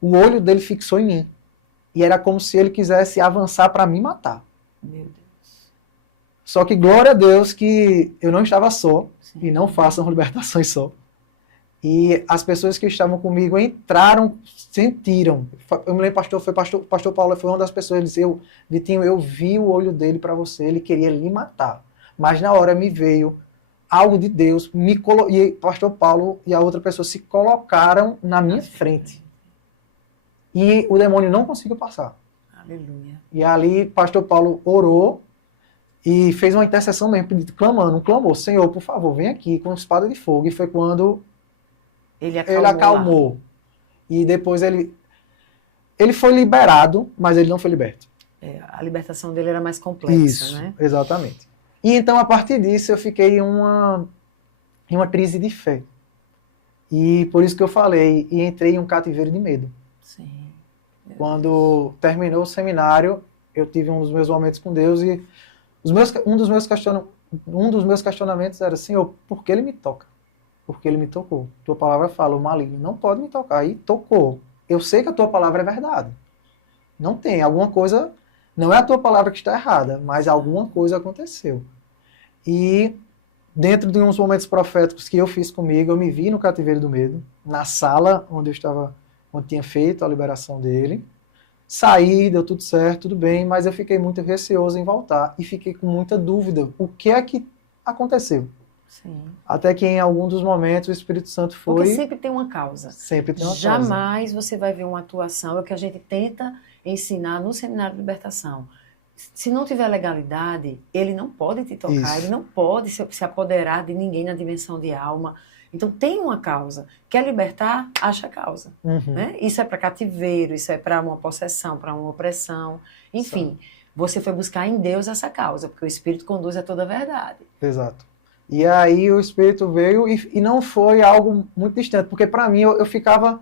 o olho dele fixou em mim. E era como se ele quisesse avançar para me matar. Meu Deus. Só que glória a Deus que eu não estava só, Sim. e não façam libertações só. E as pessoas que estavam comigo entraram, sentiram. Eu me lembro, o pastor Paulo foi uma das pessoas, ele disse, Vitinho, eu vi o olho dele para você, ele queria lhe matar. Mas na hora me veio algo de Deus, e o pastor Paulo e a outra pessoa se colocaram na minha frente. E o demônio não conseguiu passar. Aleluia. E ali, pastor Paulo orou e fez uma intercessão mesmo, clamando, um clamor, Senhor, por favor, vem aqui com espada de fogo. E foi quando ele acalmou. E depois ele foi liberado, mas ele não foi liberto. A libertação dele era mais complexa, isso, né? Exatamente. E então, a partir disso, eu fiquei em uma crise de fé. E por isso que eu falei, e entrei em um cativeiro de medo. Sim. Quando terminou o seminário, eu tive um dos meus momentos com Deus e um dos meus questionamentos era, Senhor, por que ele me toca? Porque ele me tocou. Tua palavra fala, o maligno não pode me tocar. E tocou. Eu sei que a tua palavra é verdade. Não tem. Alguma coisa, não é a tua palavra que está errada, mas alguma coisa aconteceu. E dentro de uns momentos proféticos que eu fiz comigo, eu me vi no cativeiro do medo, na sala onde tinha feito a liberação dele. Saí, deu tudo certo, tudo bem, mas eu fiquei muito receoso em voltar e fiquei com muita dúvida. O que é que aconteceu? Sim. Até que em algum dos momentos o Espírito Santo foi... Porque sempre tem uma causa. Sempre tem uma causa. Jamais você vai ver uma atuação, é o que a gente tenta ensinar no Seminário de Libertação. Se não tiver legalidade, ele não pode te tocar, Isso. ele não pode se apoderar de ninguém na dimensão de alma. Então tem uma causa. Quer libertar? Acha a causa. Uhum. Né? Isso é para cativeiro, isso é para uma possessão, para uma opressão. Enfim, você foi buscar em Deus essa causa, porque o Espírito conduz a toda a verdade. Exato. E aí o Espírito veio e não foi algo muito distante, porque para mim eu ficava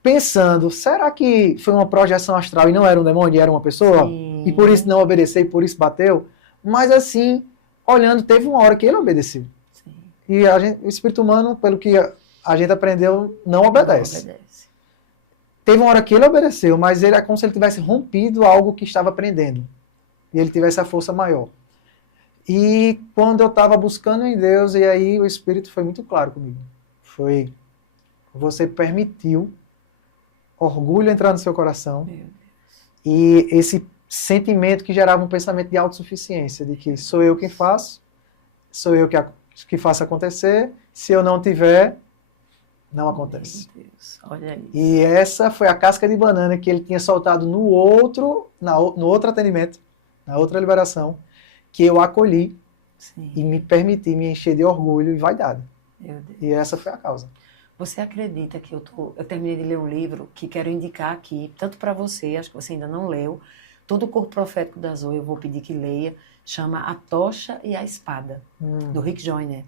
pensando, será que foi uma projeção astral e não era um demônio, era uma pessoa? Sim. E por isso não obedeceu e por isso bateu? Mas assim, olhando, teve uma hora que ele obedeceu. Sim. E o espírito humano, pelo que a gente aprendeu, não obedece. Não obedece. Teve uma hora que ele obedeceu, mas ele é como se ele tivesse rompido algo que estava prendendo. E ele tivesse a força maior. E quando eu estava buscando em Deus, e aí o Espírito foi muito claro comigo. Foi, você permitiu orgulho entrar no seu coração. Meu Deus. E esse sentimento que gerava um pensamento de autossuficiência, de que sou eu quem faço, sou eu que faço acontecer, se eu não tiver, não acontece. Meu Deus, olha isso. E essa foi a casca de banana que ele tinha soltado no outro atendimento, na outra liberação, que eu acolhi. Sim. E me permiti me encher de orgulho e vaidade. Meu Deus. E essa foi a causa. Você acredita que eu terminei de ler um livro que quero indicar aqui, tanto para você, acho que você ainda não leu, todo o corpo profético da Zoe, eu vou pedir que leia, chama A Tocha e a Espada, do Rick Joyner.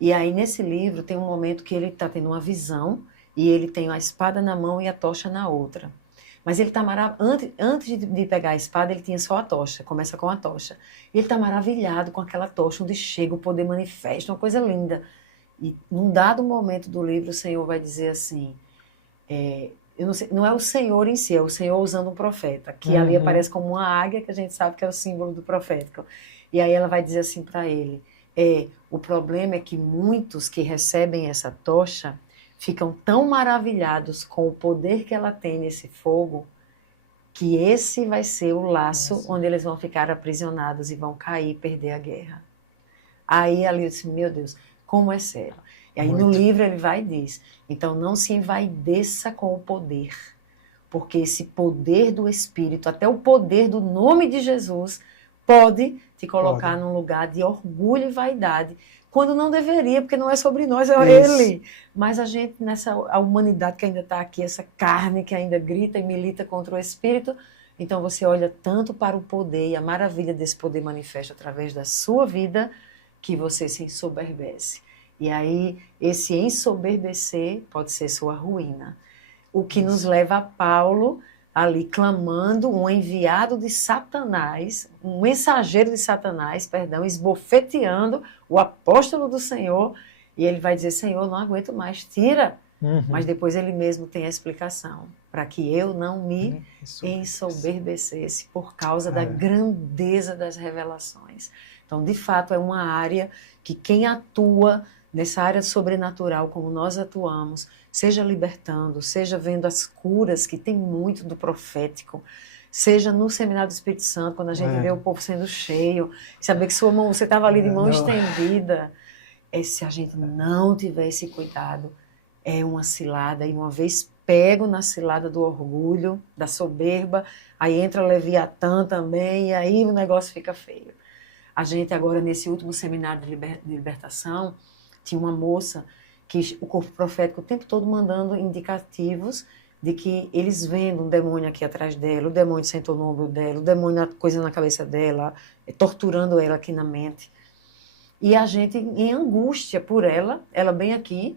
E aí, nesse livro, tem um momento que ele está tendo uma visão e ele tem a espada na mão e a tocha na outra. Mas ele está antes de pegar a espada, ele tinha só a tocha, começa com a tocha. E ele está maravilhado com aquela tocha, onde chega o poder manifesto, uma coisa linda. E num dado momento do livro, o Senhor vai dizer assim, eu não sei, não é o Senhor em si, é o Senhor usando um profeta, que ali aparece como uma águia, que a gente sabe que é o símbolo do profético. E aí ela vai dizer assim para ele, o problema é que muitos que recebem essa tocha ficam tão maravilhados com o poder que ela tem nesse fogo, que esse vai ser o laço onde eles vão ficar aprisionados e vão cair e perder a guerra. Aí ali eu disse, meu Deus, como é sério. E aí no livro ele vai e diz, então não se envaideça com o poder, porque esse poder do Espírito, até o poder do nome de Jesus, pode te colocar num lugar de orgulho e vaidade, quando não deveria, porque não é sobre nós, é Ele. Mas a gente, a humanidade que ainda está aqui, essa carne que ainda grita e milita contra o Espírito, então você olha tanto para o poder e a maravilha desse poder manifesto através da sua vida, que você se ensoberbece. E aí, esse ensoberbecer pode ser sua ruína. O que nos leva a Paulo ali clamando, um enviado de Satanás, um mensageiro de Satanás, perdão, esbofeteando o apóstolo do Senhor, e ele vai dizer, Senhor, não aguento mais, tira. Mas depois ele mesmo tem a explicação, para que eu não me ensoberbecesse por causa da grandeza das revelações. Então, de fato, é uma área que quem atua nessa área sobrenatural, como nós atuamos, seja libertando, seja vendo as curas, que tem muito do profético, seja no Seminário do Espírito Santo, quando a gente vê o povo sendo cheio, saber que sua mão, você estava ali de mão estendida. Se a gente não tiver esse cuidado, é uma cilada, e uma vez pego na cilada do orgulho, da soberba, aí entra Leviatã também, e aí o negócio fica feio. A gente agora, nesse último seminário de libertação, tinha uma moça que o corpo profético o tempo todo mandando indicativos de que eles vendo um demônio aqui atrás dela, o demônio sentou no ombro dela, o demônio coisa na cabeça dela, torturando ela aqui na mente. E a gente em angústia por ela bem aqui,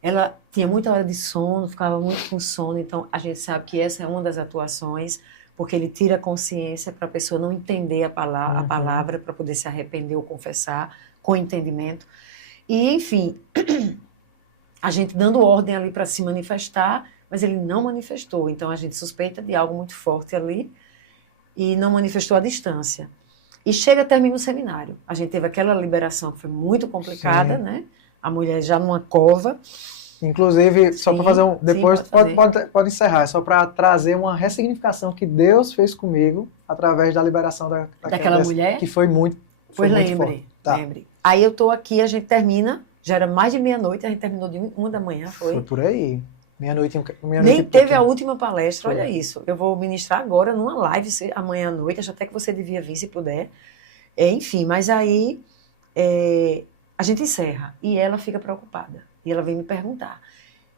ela tinha muita hora de sono, ficava muito com sono, então a gente sabe que essa é uma das atuações, porque ele tira a consciência para a pessoa não entender a palavra para poder se arrepender ou confessar com entendimento. E, enfim, a gente dando ordem ali para se manifestar, mas ele não manifestou. Então, a gente suspeita de algo muito forte ali e não manifestou à distância. E termina o seminário. A gente teve aquela liberação que foi muito complicada, né? A mulher já numa cova. Inclusive, só para fazer depois pode encerrar, só para trazer uma ressignificação que Deus fez comigo através da liberação daquela mulher. Que foi muito lembre. Aí eu estou aqui, a gente termina, já era mais de meia-noite, a gente terminou de 1 da manhã, foi? Foi por aí. Meia-noite. Nem teve a última palestra, olha isso. Eu vou ministrar agora numa live amanhã à noite, acho até que você devia vir se puder. Enfim, mas aí a gente encerra e ela fica preocupada. E ela vem me perguntar.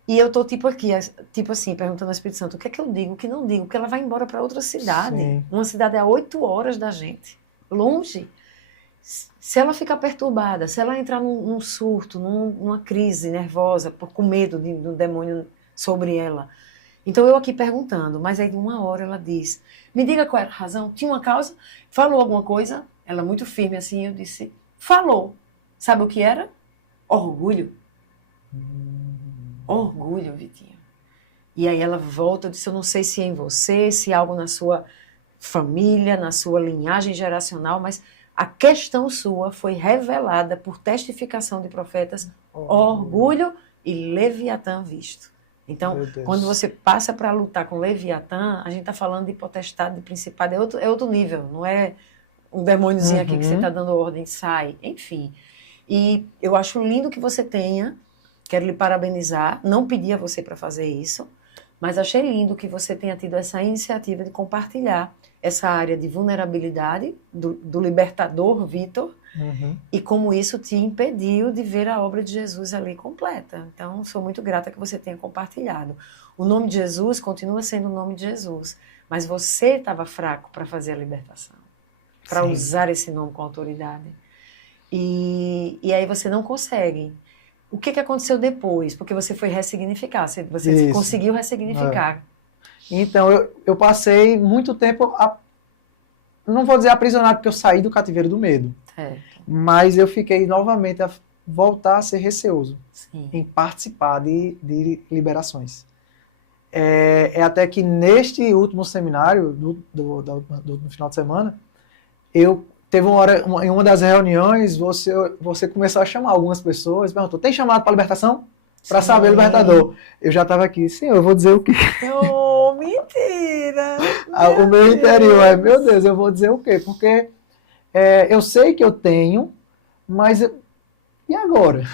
E eu tô tipo assim, perguntando ao Espírito Santo, o que é que eu digo, o que não digo? Porque ela vai embora para outra cidade. Sim. Uma cidade a 8 horas da gente, longe. Se ela ficar perturbada, se ela entrar num surto, numa crise nervosa, com medo do demônio sobre ela. Então eu aqui perguntando, mas aí de 1 hora ela diz, me diga qual era a razão, tinha uma causa, falou alguma coisa, ela muito firme assim, eu disse, falou. Sabe o que era? Orgulho. Orgulho, Vitinho. E aí ela volta, eu disse, eu não sei se é em você, se é algo na sua família, na sua linhagem geracional, mas a questão sua foi revelada por testificação de profetas, orgulho e Leviatã visto. Então, quando você passa para lutar com Leviatã, a gente está falando de potestade, de principado, é outro nível, não é um demôniozinho aqui que você está dando ordem, sai, enfim. E eu acho lindo que você tenha, quero lhe parabenizar, não pedi a você para fazer isso, Mas achei lindo que você tenha tido essa iniciativa de compartilhar essa área de vulnerabilidade do libertador Vitor, e como isso te impediu de ver a obra de Jesus ali completa. Então, sou muito grata que você tenha compartilhado. O nome de Jesus continua sendo o nome de Jesus, mas você estava fraco para fazer a libertação, para usar esse nome com autoridade. E aí você não consegue. O que aconteceu depois? Porque você foi ressignificar, você conseguiu ressignificar. Então, eu passei muito tempo, não vou dizer aprisionado, porque eu saí do cativeiro do medo. Mas eu fiquei novamente a voltar a ser receoso em participar de liberações. É até que neste último seminário, do final de semana, teve uma hora, em uma das reuniões, você começou a chamar algumas pessoas, perguntou, tem chamado para libertação? Para saber, libertador. Eu já estava aqui, senhor, eu vou dizer o quê? Oh, mentira! O meu interior meu Deus, eu vou dizer o quê? Porque eu sei que eu tenho, mas e agora?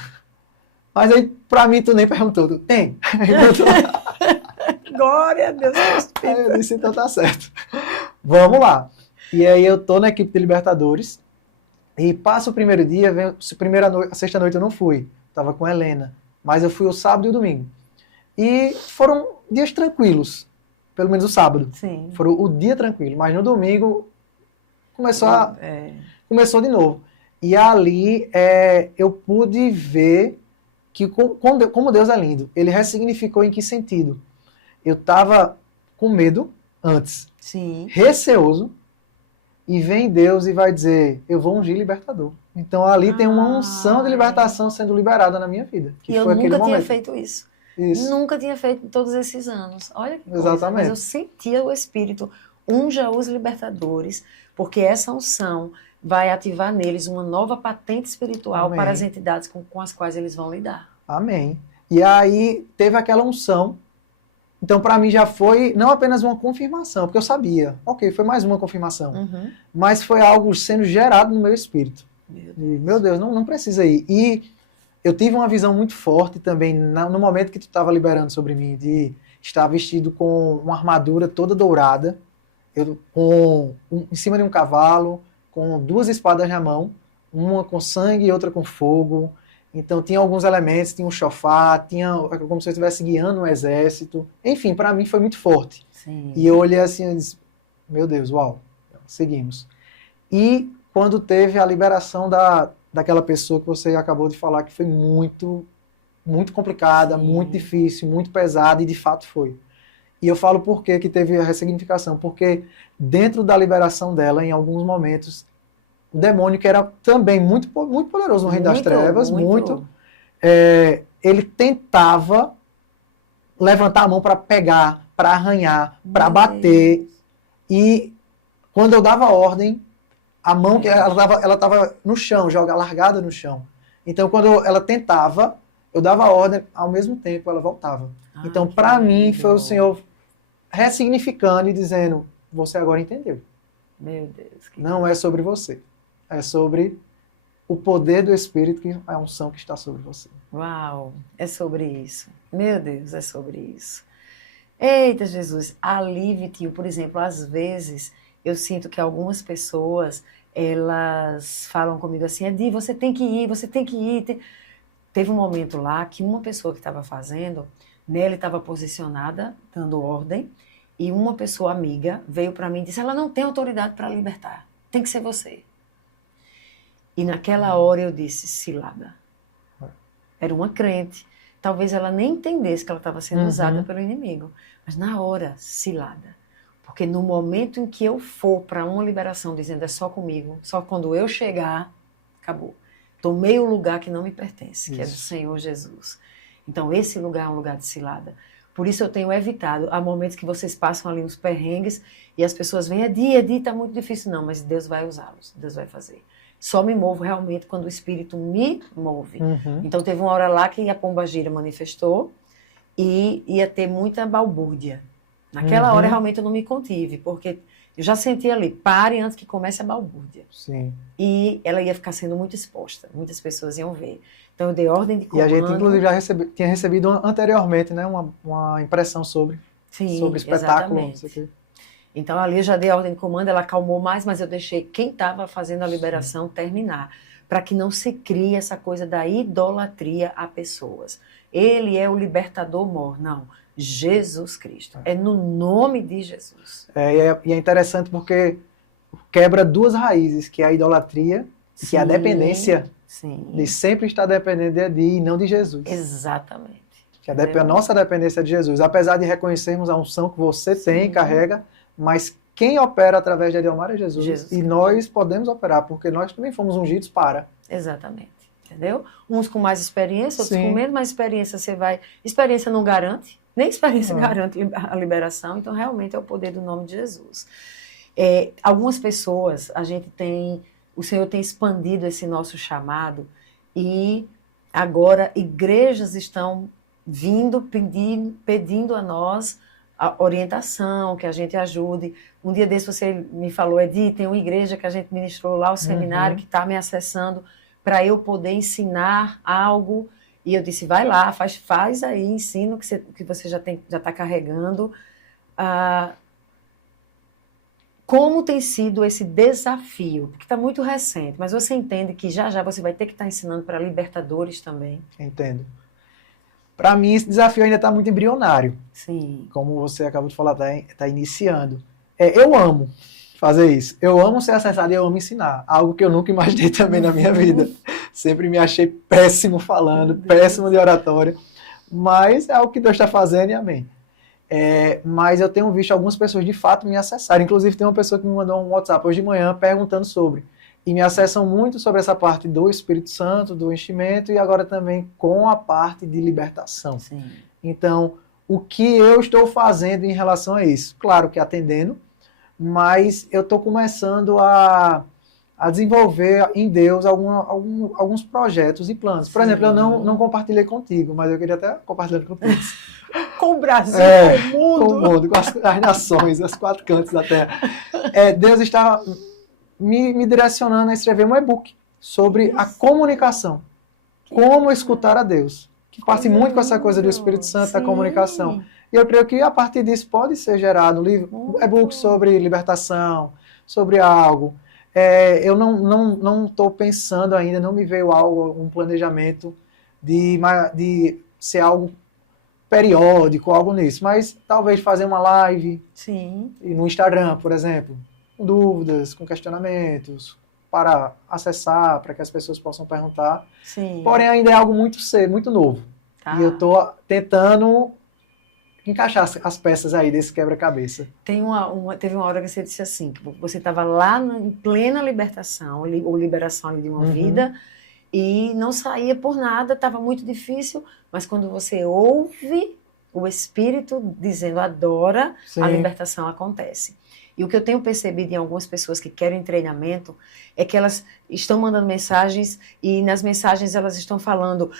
Mas aí, para mim, tu nem perguntou, tu tem? Glória a Deus. Aí eu disse, então tá certo. Vamos lá. E aí eu tô na equipe de Libertadores, e passa o primeiro dia, a sexta noite eu não fui, tava com a Helena, mas eu fui o sábado e o domingo. E foram dias tranquilos, pelo menos o sábado. Sim. Foram o dia tranquilo, mas no domingo começou de novo. E ali eu pude ver que como Deus é lindo. Ele ressignificou em que sentido? Eu estava com medo antes, receoso, e vem Deus e vai dizer, eu vou ungir libertador. Então ali tem uma unção de libertação sendo liberada na minha vida. Que eu nunca tinha feito isso. Nunca tinha feito todos esses anos. Olha que coisa. Exatamente. Mas eu sentia o Espírito, unja os libertadores, porque essa unção vai ativar neles uma nova patente espiritual. Amém. Para as entidades com as quais eles vão lidar. Amém. E aí teve aquela unção. Então, para mim, já foi não apenas uma confirmação, porque eu sabia. Ok, foi mais uma confirmação. Mas foi algo sendo gerado no meu espírito. Meu Deus, não precisa ir. E eu tive uma visão muito forte também, no momento que tu estava liberando sobre mim, de estar vestido com uma armadura toda dourada, em cima de um cavalo, com 2 espadas na mão, uma com sangue e outra com fogo. Então tinha alguns elementos, tinha um chofar, tinha como se eu estivesse guiando um exército. Enfim, para mim foi muito forte. Sim. E eu olhei assim e disse, meu Deus, uau, seguimos. E quando teve a liberação daquela pessoa que você acabou de falar, que foi muito, muito complicada, muito difícil, muito pesada, e de fato foi. E eu falo por que teve a ressignificação, porque dentro da liberação dela, em alguns momentos, o demônio, que era também muito, muito poderoso no Reino das Trevas, ele tentava levantar a mão para pegar, para arranhar, para bater. E quando eu dava ordem, a mão, ela estava no chão, largada no chão. Então, quando ela tentava, eu dava ordem, ao mesmo tempo ela voltava. Então, para mim, foi o Senhor ressignificando e dizendo, você agora entendeu. Meu Deus. Não é sobre você. É sobre o poder do Espírito, que é a unção que está sobre você. Uau, é sobre isso. Meu Deus, é sobre isso. Eita, Jesus, ali, Vitinho, por exemplo, às vezes eu sinto que algumas pessoas, elas falam comigo assim, Edi, você tem que ir, você tem que ir. Teve um momento lá que uma pessoa que estava fazendo, Nelly estava posicionada, dando ordem, e uma pessoa amiga veio para mim e disse, ela não tem autoridade para libertar, tem que ser você. E naquela hora eu disse, cilada. Era uma crente. Talvez ela nem entendesse que ela estava sendo usada pelo inimigo. Mas na hora, cilada. Porque no momento em que eu for para uma liberação dizendo é só comigo, só quando eu chegar, acabou. Tomei o lugar que não me pertence, que é do Senhor Jesus. Então esse lugar é um lugar de cilada. Por isso eu tenho evitado. Há momentos que vocês passam ali uns perrengues e as pessoas vêm, Edi, está muito difícil. Não, mas Deus vai usá-los, Deus vai fazer. Só me movo realmente quando o Espírito me move. Então teve uma hora lá que a pombagira manifestou e ia ter muita balbúrdia. Naquela hora realmente eu não me contive, porque eu já senti ali, pare antes que comece a balbúrdia. Sim. E ela ia ficar sendo muito exposta, muitas pessoas iam ver. Então eu dei ordem de comando. E a gente inclusive já tinha recebido anteriormente, né, uma impressão sobre. Sim, sobre espetáculo. exatamente. Não sei o quê. Então, ali eu já dei a ordem de comando, ela acalmou mais, mas eu deixei quem estava fazendo a liberação terminar, para que não se crie essa coisa da idolatria a pessoas. Ele é o libertador mor, não. Jesus Cristo. É no nome de Jesus. E é interessante porque quebra duas raízes, que é a idolatria, que é a dependência de sempre estar dependendo de e não de Jesus. Exatamente. Que a nossa dependência é de Jesus. Apesar de reconhecermos a unção que você tem, carrega, mas quem opera através de Adelmar é Jesus. E nós podemos operar, porque nós também fomos ungidos para. Exatamente. Entendeu? Uns com mais experiência, outros com menos, mas experiência você vai... Experiência não garante, nem experiência garante a liberação, então realmente é o poder do nome de Jesus. Algumas pessoas, o Senhor tem expandido esse nosso chamado e agora igrejas estão vindo pedindo a nós a orientação, que a gente ajude. Um dia desse você me falou, Edi, tem uma igreja que a gente ministrou lá, o seminário, que está me acessando para eu poder ensinar algo. E eu disse, vai lá, faz aí, ensina o que você já está carregando. Como tem sido esse desafio? Porque está muito recente, mas você entende que já você vai ter que estar ensinando para libertadores também? Entendo. Para mim, esse desafio ainda está muito embrionário. Sim. Como você acabou de falar, está iniciando. Eu amo fazer isso. Eu amo ser acessado e eu amo ensinar. Algo que eu nunca imaginei também na minha vida. Sempre me achei péssimo falando, péssimo de oratória. Mas é algo que Deus está fazendo e amém. Mas eu tenho visto algumas pessoas de fato me acessarem. Inclusive tem uma pessoa que me mandou um WhatsApp hoje de manhã perguntando sobre. E me acessam muito sobre essa parte do Espírito Santo, do enchimento, e agora também com a parte de libertação. Sim. Então, o que eu estou fazendo em relação a isso? Claro que atendendo, mas eu estou começando a desenvolver em Deus alguns projetos e planos. Por exemplo, eu não compartilhei contigo, mas eu queria até compartilhar com todos. Com o Brasil, com o mundo. Com o mundo, com as nações, os quatro cantos da terra. Deus está me direcionando a escrever um e-book sobre a comunicação. Como escutar a Deus. Que parte muito com essa coisa do Espírito Santo, da comunicação. E eu creio que a partir disso pode ser gerado um e-book sobre libertação, sobre algo. Eu não estou pensando ainda, não me veio um planejamento de ser algo periódico, algo nisso. Mas talvez fazer uma live no Instagram, por exemplo. Com dúvidas, com questionamentos, para acessar, para que as pessoas possam perguntar. Sim. Porém, ainda é algo muito cedo, muito novo. Tá. E eu estou tentando encaixar as peças aí desse quebra-cabeça. Teve uma hora que você disse assim, que você estava lá em plena libertação, ou liberação ali de uma vida, e não saía por nada, estava muito difícil, mas quando você ouve o Espírito dizendo adora, a libertação acontece. E o que eu tenho percebido em algumas pessoas que querem treinamento é que elas estão mandando mensagens e nas mensagens elas estão falando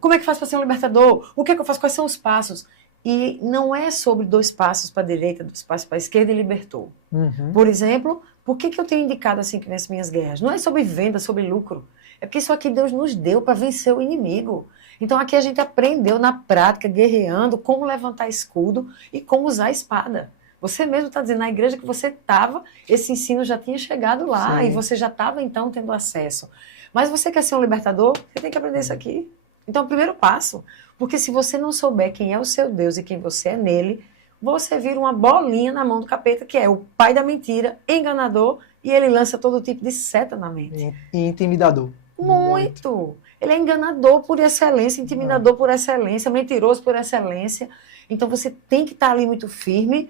como é que faz para ser um libertador? O que é que eu faço? Quais são os passos? E não é sobre 2 passos para a direita, 2 passos para a esquerda e libertou. Por exemplo, por que eu tenho indicado assim que nas minhas guerras? Não é sobre venda, sobre lucro. É porque isso aqui Deus nos deu para vencer o inimigo. Então aqui a gente aprendeu na prática, guerreando, como levantar escudo e como usar a espada. Você mesmo está dizendo, na igreja que você estava, esse ensino já tinha chegado lá e você já estava, então, tendo acesso. Mas você quer ser um libertador? Você tem que aprender isso aqui. Então, o primeiro passo. Porque se você não souber quem é o seu Deus e quem você é nele, você vira uma bolinha na mão do capeta, que é o pai da mentira, enganador, e ele lança todo tipo de seta na mente. E intimidador. Muito. Ele é enganador por excelência, intimidador por excelência, mentiroso por excelência. Então, você tem que estar ali muito firme,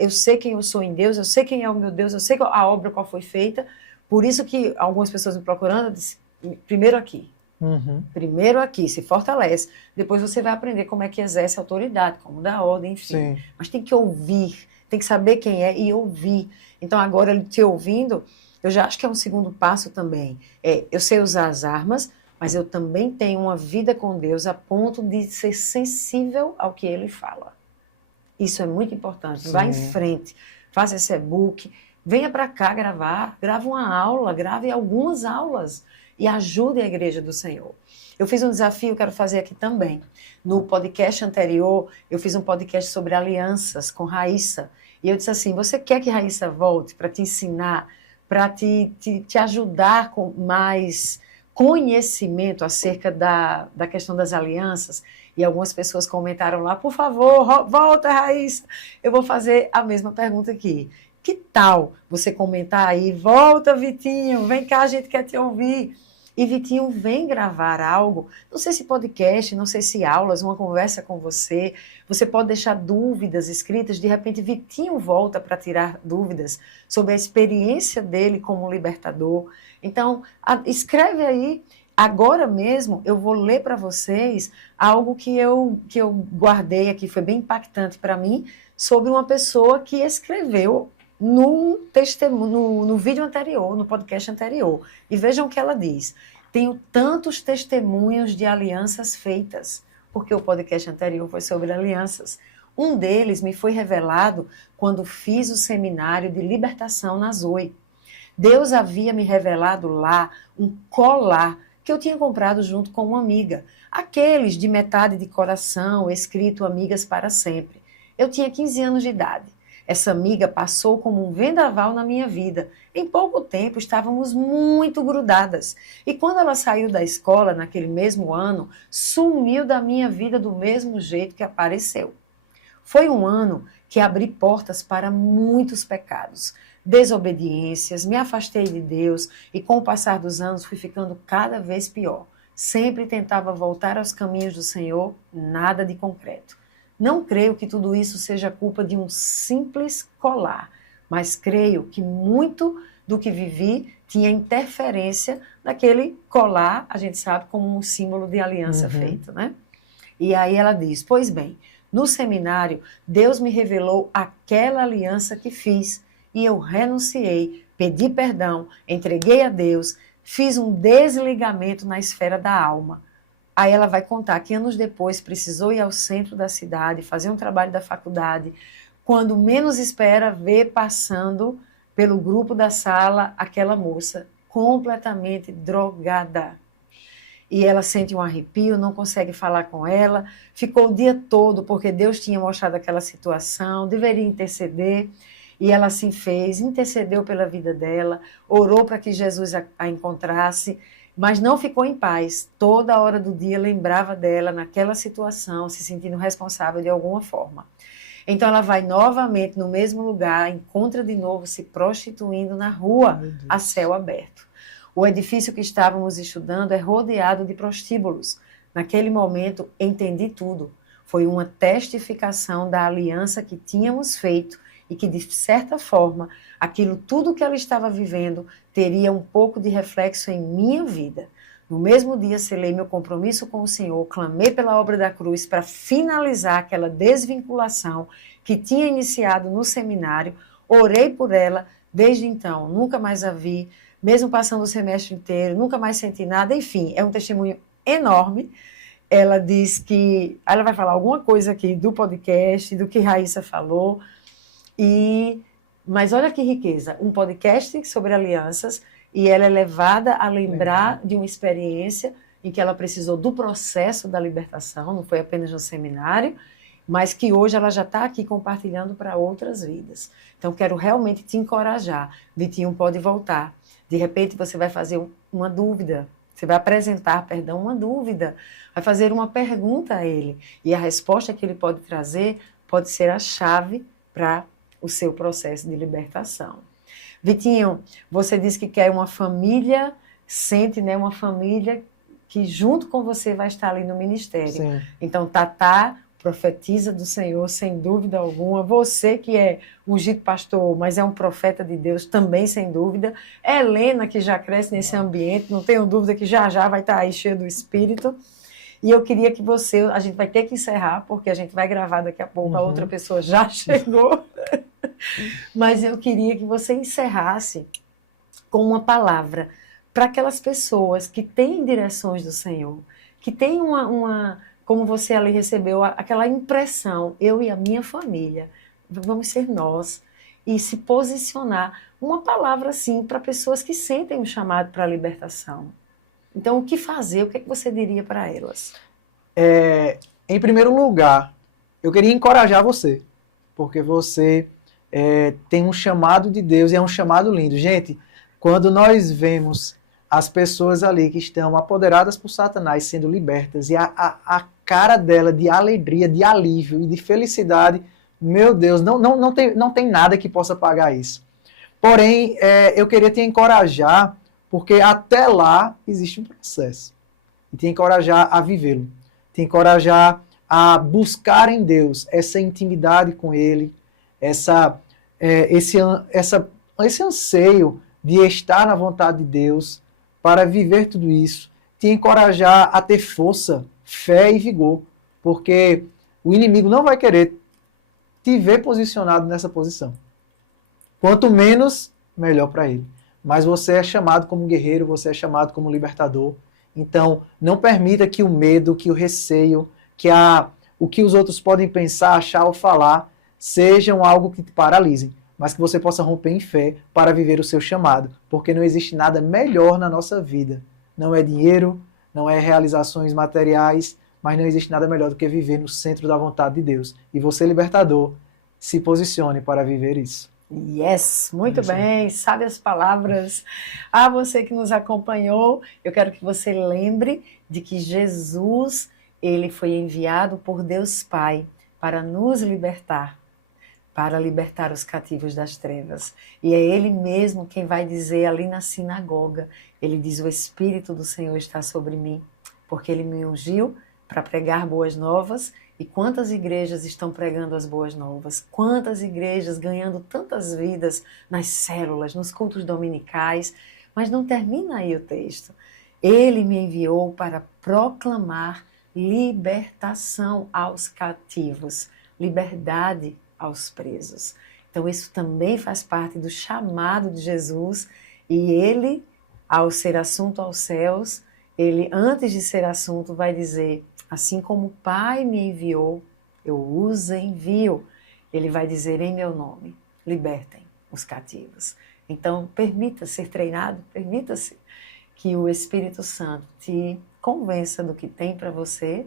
eu sei quem eu sou em Deus, eu sei quem é o meu Deus, eu sei a obra qual foi feita. Por isso que algumas pessoas me procurando, eu disse, primeiro aqui. Primeiro aqui, se fortalece. Depois você vai aprender como é que exerce a autoridade, como dar ordem, enfim. Mas tem que ouvir, tem que saber quem é e ouvir. Então agora, ele te ouvindo, eu já acho que é um segundo passo também. Eu sei usar as armas, mas eu também tenho uma vida com Deus a ponto de ser sensível ao que Ele fala. Isso é muito importante. Vá em frente, faça esse e-book, venha para cá gravar, grave uma aula, grave algumas aulas e ajude a igreja do Senhor. Eu fiz um desafio, quero fazer aqui também. No podcast anterior, eu fiz um podcast sobre alianças com Raíssa. E eu disse assim, você quer que Raíssa volte para te ensinar, para te ajudar com mais conhecimento acerca da questão das alianças? E algumas pessoas comentaram lá, por favor, volta, Raíssa. Eu vou fazer a mesma pergunta aqui. Que tal você comentar aí, volta, Vitinho, vem cá, a gente quer te ouvir. E Vitinho vem gravar algo, não sei se podcast, não sei se aulas, uma conversa com você. Você pode deixar dúvidas escritas, de repente Vitinho volta para tirar dúvidas sobre a experiência dele como libertador. Então, escreve aí. Agora mesmo eu vou ler para vocês algo que eu guardei aqui, foi bem impactante para mim, sobre uma pessoa que escreveu no vídeo anterior, no podcast anterior. E vejam o que ela diz. Tenho tantos testemunhos de alianças feitas, porque o podcast anterior foi sobre alianças. Um deles me foi revelado quando fiz o seminário de libertação na Zoe. Deus havia me revelado lá um colar que eu tinha comprado junto com uma amiga. Aqueles de metade de coração, escrito Amigas para Sempre. Eu tinha 15 anos de idade. Essa amiga passou como um vendaval na minha vida. Em pouco tempo estávamos muito grudadas. E quando ela saiu da escola, naquele mesmo ano, sumiu da minha vida do mesmo jeito que apareceu. Foi um ano que abri portas para muitos pecados, desobediências, me afastei de Deus e com o passar dos anos fui ficando cada vez pior. Sempre tentava voltar aos caminhos do Senhor, nada de concreto. Não creio que tudo isso seja culpa de um simples colar, mas creio que muito do que vivi tinha interferência naquele colar, a gente sabe, como um símbolo de aliança feito, né? E aí ela diz, pois bem, no seminário, Deus me revelou aquela aliança que fiz e eu renunciei, pedi perdão, entreguei a Deus, fiz um desligamento na esfera da alma. Aí ela vai contar que anos depois precisou ir ao centro da cidade, fazer um trabalho da faculdade, quando menos espera ver passando pelo grupo da sala aquela moça completamente drogada. E ela sente um arrepio, não consegue falar com ela, ficou o dia todo porque Deus tinha mostrado aquela situação, deveria interceder, e ela assim fez, intercedeu pela vida dela, orou para que Jesus a encontrasse, mas não ficou em paz. Toda hora do dia lembrava dela naquela situação, se sentindo responsável de alguma forma. Então ela vai novamente no mesmo lugar, encontra de novo se prostituindo na rua, a céu aberto. O edifício que estávamos estudando é rodeado de prostíbulos. Naquele momento entendi tudo. Foi uma testificação da aliança que tínhamos feito e que, de certa forma, aquilo tudo que ela estava vivendo teria um pouco de reflexo em minha vida. No mesmo dia, selei meu compromisso com o Senhor, clamei pela obra da cruz para finalizar aquela desvinculação que tinha iniciado no seminário, orei por ela, desde então, nunca mais a vi, mesmo passando o semestre inteiro, nunca mais senti nada, enfim, é um testemunho enorme. Ela diz que, ela vai falar alguma coisa aqui do podcast, do que Raíssa falou, mas olha que riqueza, um podcast sobre alianças, e ela é levada a lembrar de uma experiência em que ela precisou do processo da libertação, não foi apenas no seminário, mas que hoje ela já está aqui compartilhando para outras vidas. Então, quero realmente te encorajar. Vitinho pode voltar. De repente, você vai fazer uma dúvida, você vai apresentar, uma dúvida, vai fazer uma pergunta a ele, e a resposta que ele pode trazer pode ser a chave para o seu processo de libertação. Vitinho, você disse que quer uma família, sente, né, uma família que junto com você vai estar ali no ministério. Sim. Então, Tatá profetiza do Senhor, sem dúvida alguma. Você que é ungido pastor, mas é um profeta de Deus, também sem dúvida. Helena, que já cresce nesse ambiente, não tenho dúvida que já vai estar aí cheio do Espírito. E eu queria que você, a gente vai ter que encerrar, porque a gente vai gravar daqui a pouco, a outra pessoa já chegou. Mas eu queria que você encerrasse com uma palavra para aquelas pessoas que têm direções do Senhor, que têm como você ali recebeu, aquela impressão, eu e a minha família, vamos ser nós, e se posicionar, uma palavra assim para pessoas que sentem um chamado para a libertação. Então, o que fazer? O que é que você diria para elas? Em primeiro lugar, eu queria encorajar você, porque você tem um chamado de Deus e é um chamado lindo. Gente, quando nós vemos as pessoas ali que estão apoderadas por Satanás sendo libertas e a cara dela de alegria, de alívio e de felicidade, meu Deus, não tem nada que possa pagar isso. Porém, eu queria te encorajar, porque até lá existe um processo. E te encorajar a vivê-lo. Te encorajar a buscar em Deus essa intimidade com Ele, esse anseio de estar na vontade de Deus para viver tudo isso. Te encorajar a ter força, fé e vigor, porque o inimigo não vai querer te ver posicionado nessa posição. Quanto menos, melhor para ele. Mas você é chamado como guerreiro, você é chamado como libertador. Então, não permita que o medo, que o receio, o que os outros podem pensar, achar ou falar, sejam algo que te paralisem, mas que você possa romper em fé para viver o seu chamado, porque não existe nada melhor na nossa vida. Não é dinheiro, não é realizações materiais, mas não existe nada melhor do que viver no centro da vontade de Deus. E você, libertador, se posicione para viver isso. Yes, muito bem, sabe as palavras. A você que nos acompanhou, eu quero que você lembre de que Jesus, ele foi enviado por Deus Pai para nos libertar, para libertar os cativos das trevas. E é ele mesmo quem vai dizer ali na sinagoga, ele diz: o Espírito do Senhor está sobre mim, porque ele me ungiu para pregar boas novas. E quantas igrejas estão pregando as boas novas? Quantas igrejas ganhando tantas vidas nas células, nos cultos dominicais? Mas não termina aí o texto. Ele me enviou para proclamar libertação aos cativos, liberdade aos presos. Então isso também faz parte do chamado de Jesus. E ele, ao ser assunto aos céus, ele, antes de ser assunto, vai dizer: assim como o Pai me enviou, eu os envio. Ele vai dizer em meu nome: libertem os cativos. Então, permita ser treinado, permita-se que o Espírito Santo te convença do que tem para você,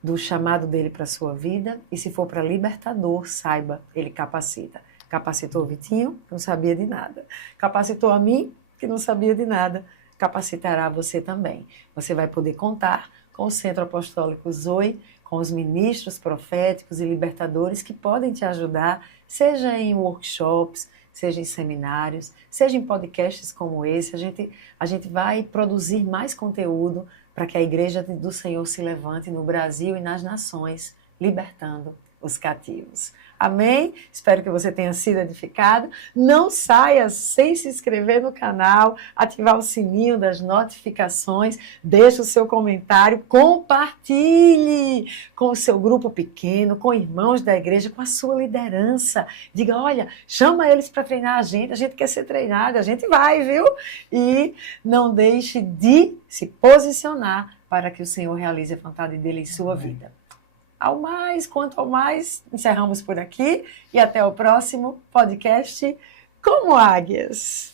do chamado dele para a sua vida. E se for para libertador, saiba, ele capacita. Capacitou o Vitinho, que não sabia de nada. Capacitou a mim, que não sabia de nada. Capacitará você também. Você vai poder contar com o Centro Apostólico Zoe, com os ministros proféticos e libertadores que podem te ajudar, seja em workshops, seja em seminários, seja em podcasts como esse. A gente vai produzir mais conteúdo para que a Igreja do Senhor se levante no Brasil e nas nações, libertando os cativos. Amém? Espero que você tenha sido edificado. Não saia sem se inscrever no canal, ativar o sininho das notificações, deixe o seu comentário, compartilhe com o seu grupo pequeno, com irmãos da igreja, com a sua liderança. Diga: olha, chama eles para treinar a gente quer ser treinado, a gente vai, viu? E não deixe de se posicionar para que o Senhor realize a vontade dele em sua vida. Ao mais, quanto ao mais, encerramos por aqui e até o próximo podcast Como Águias.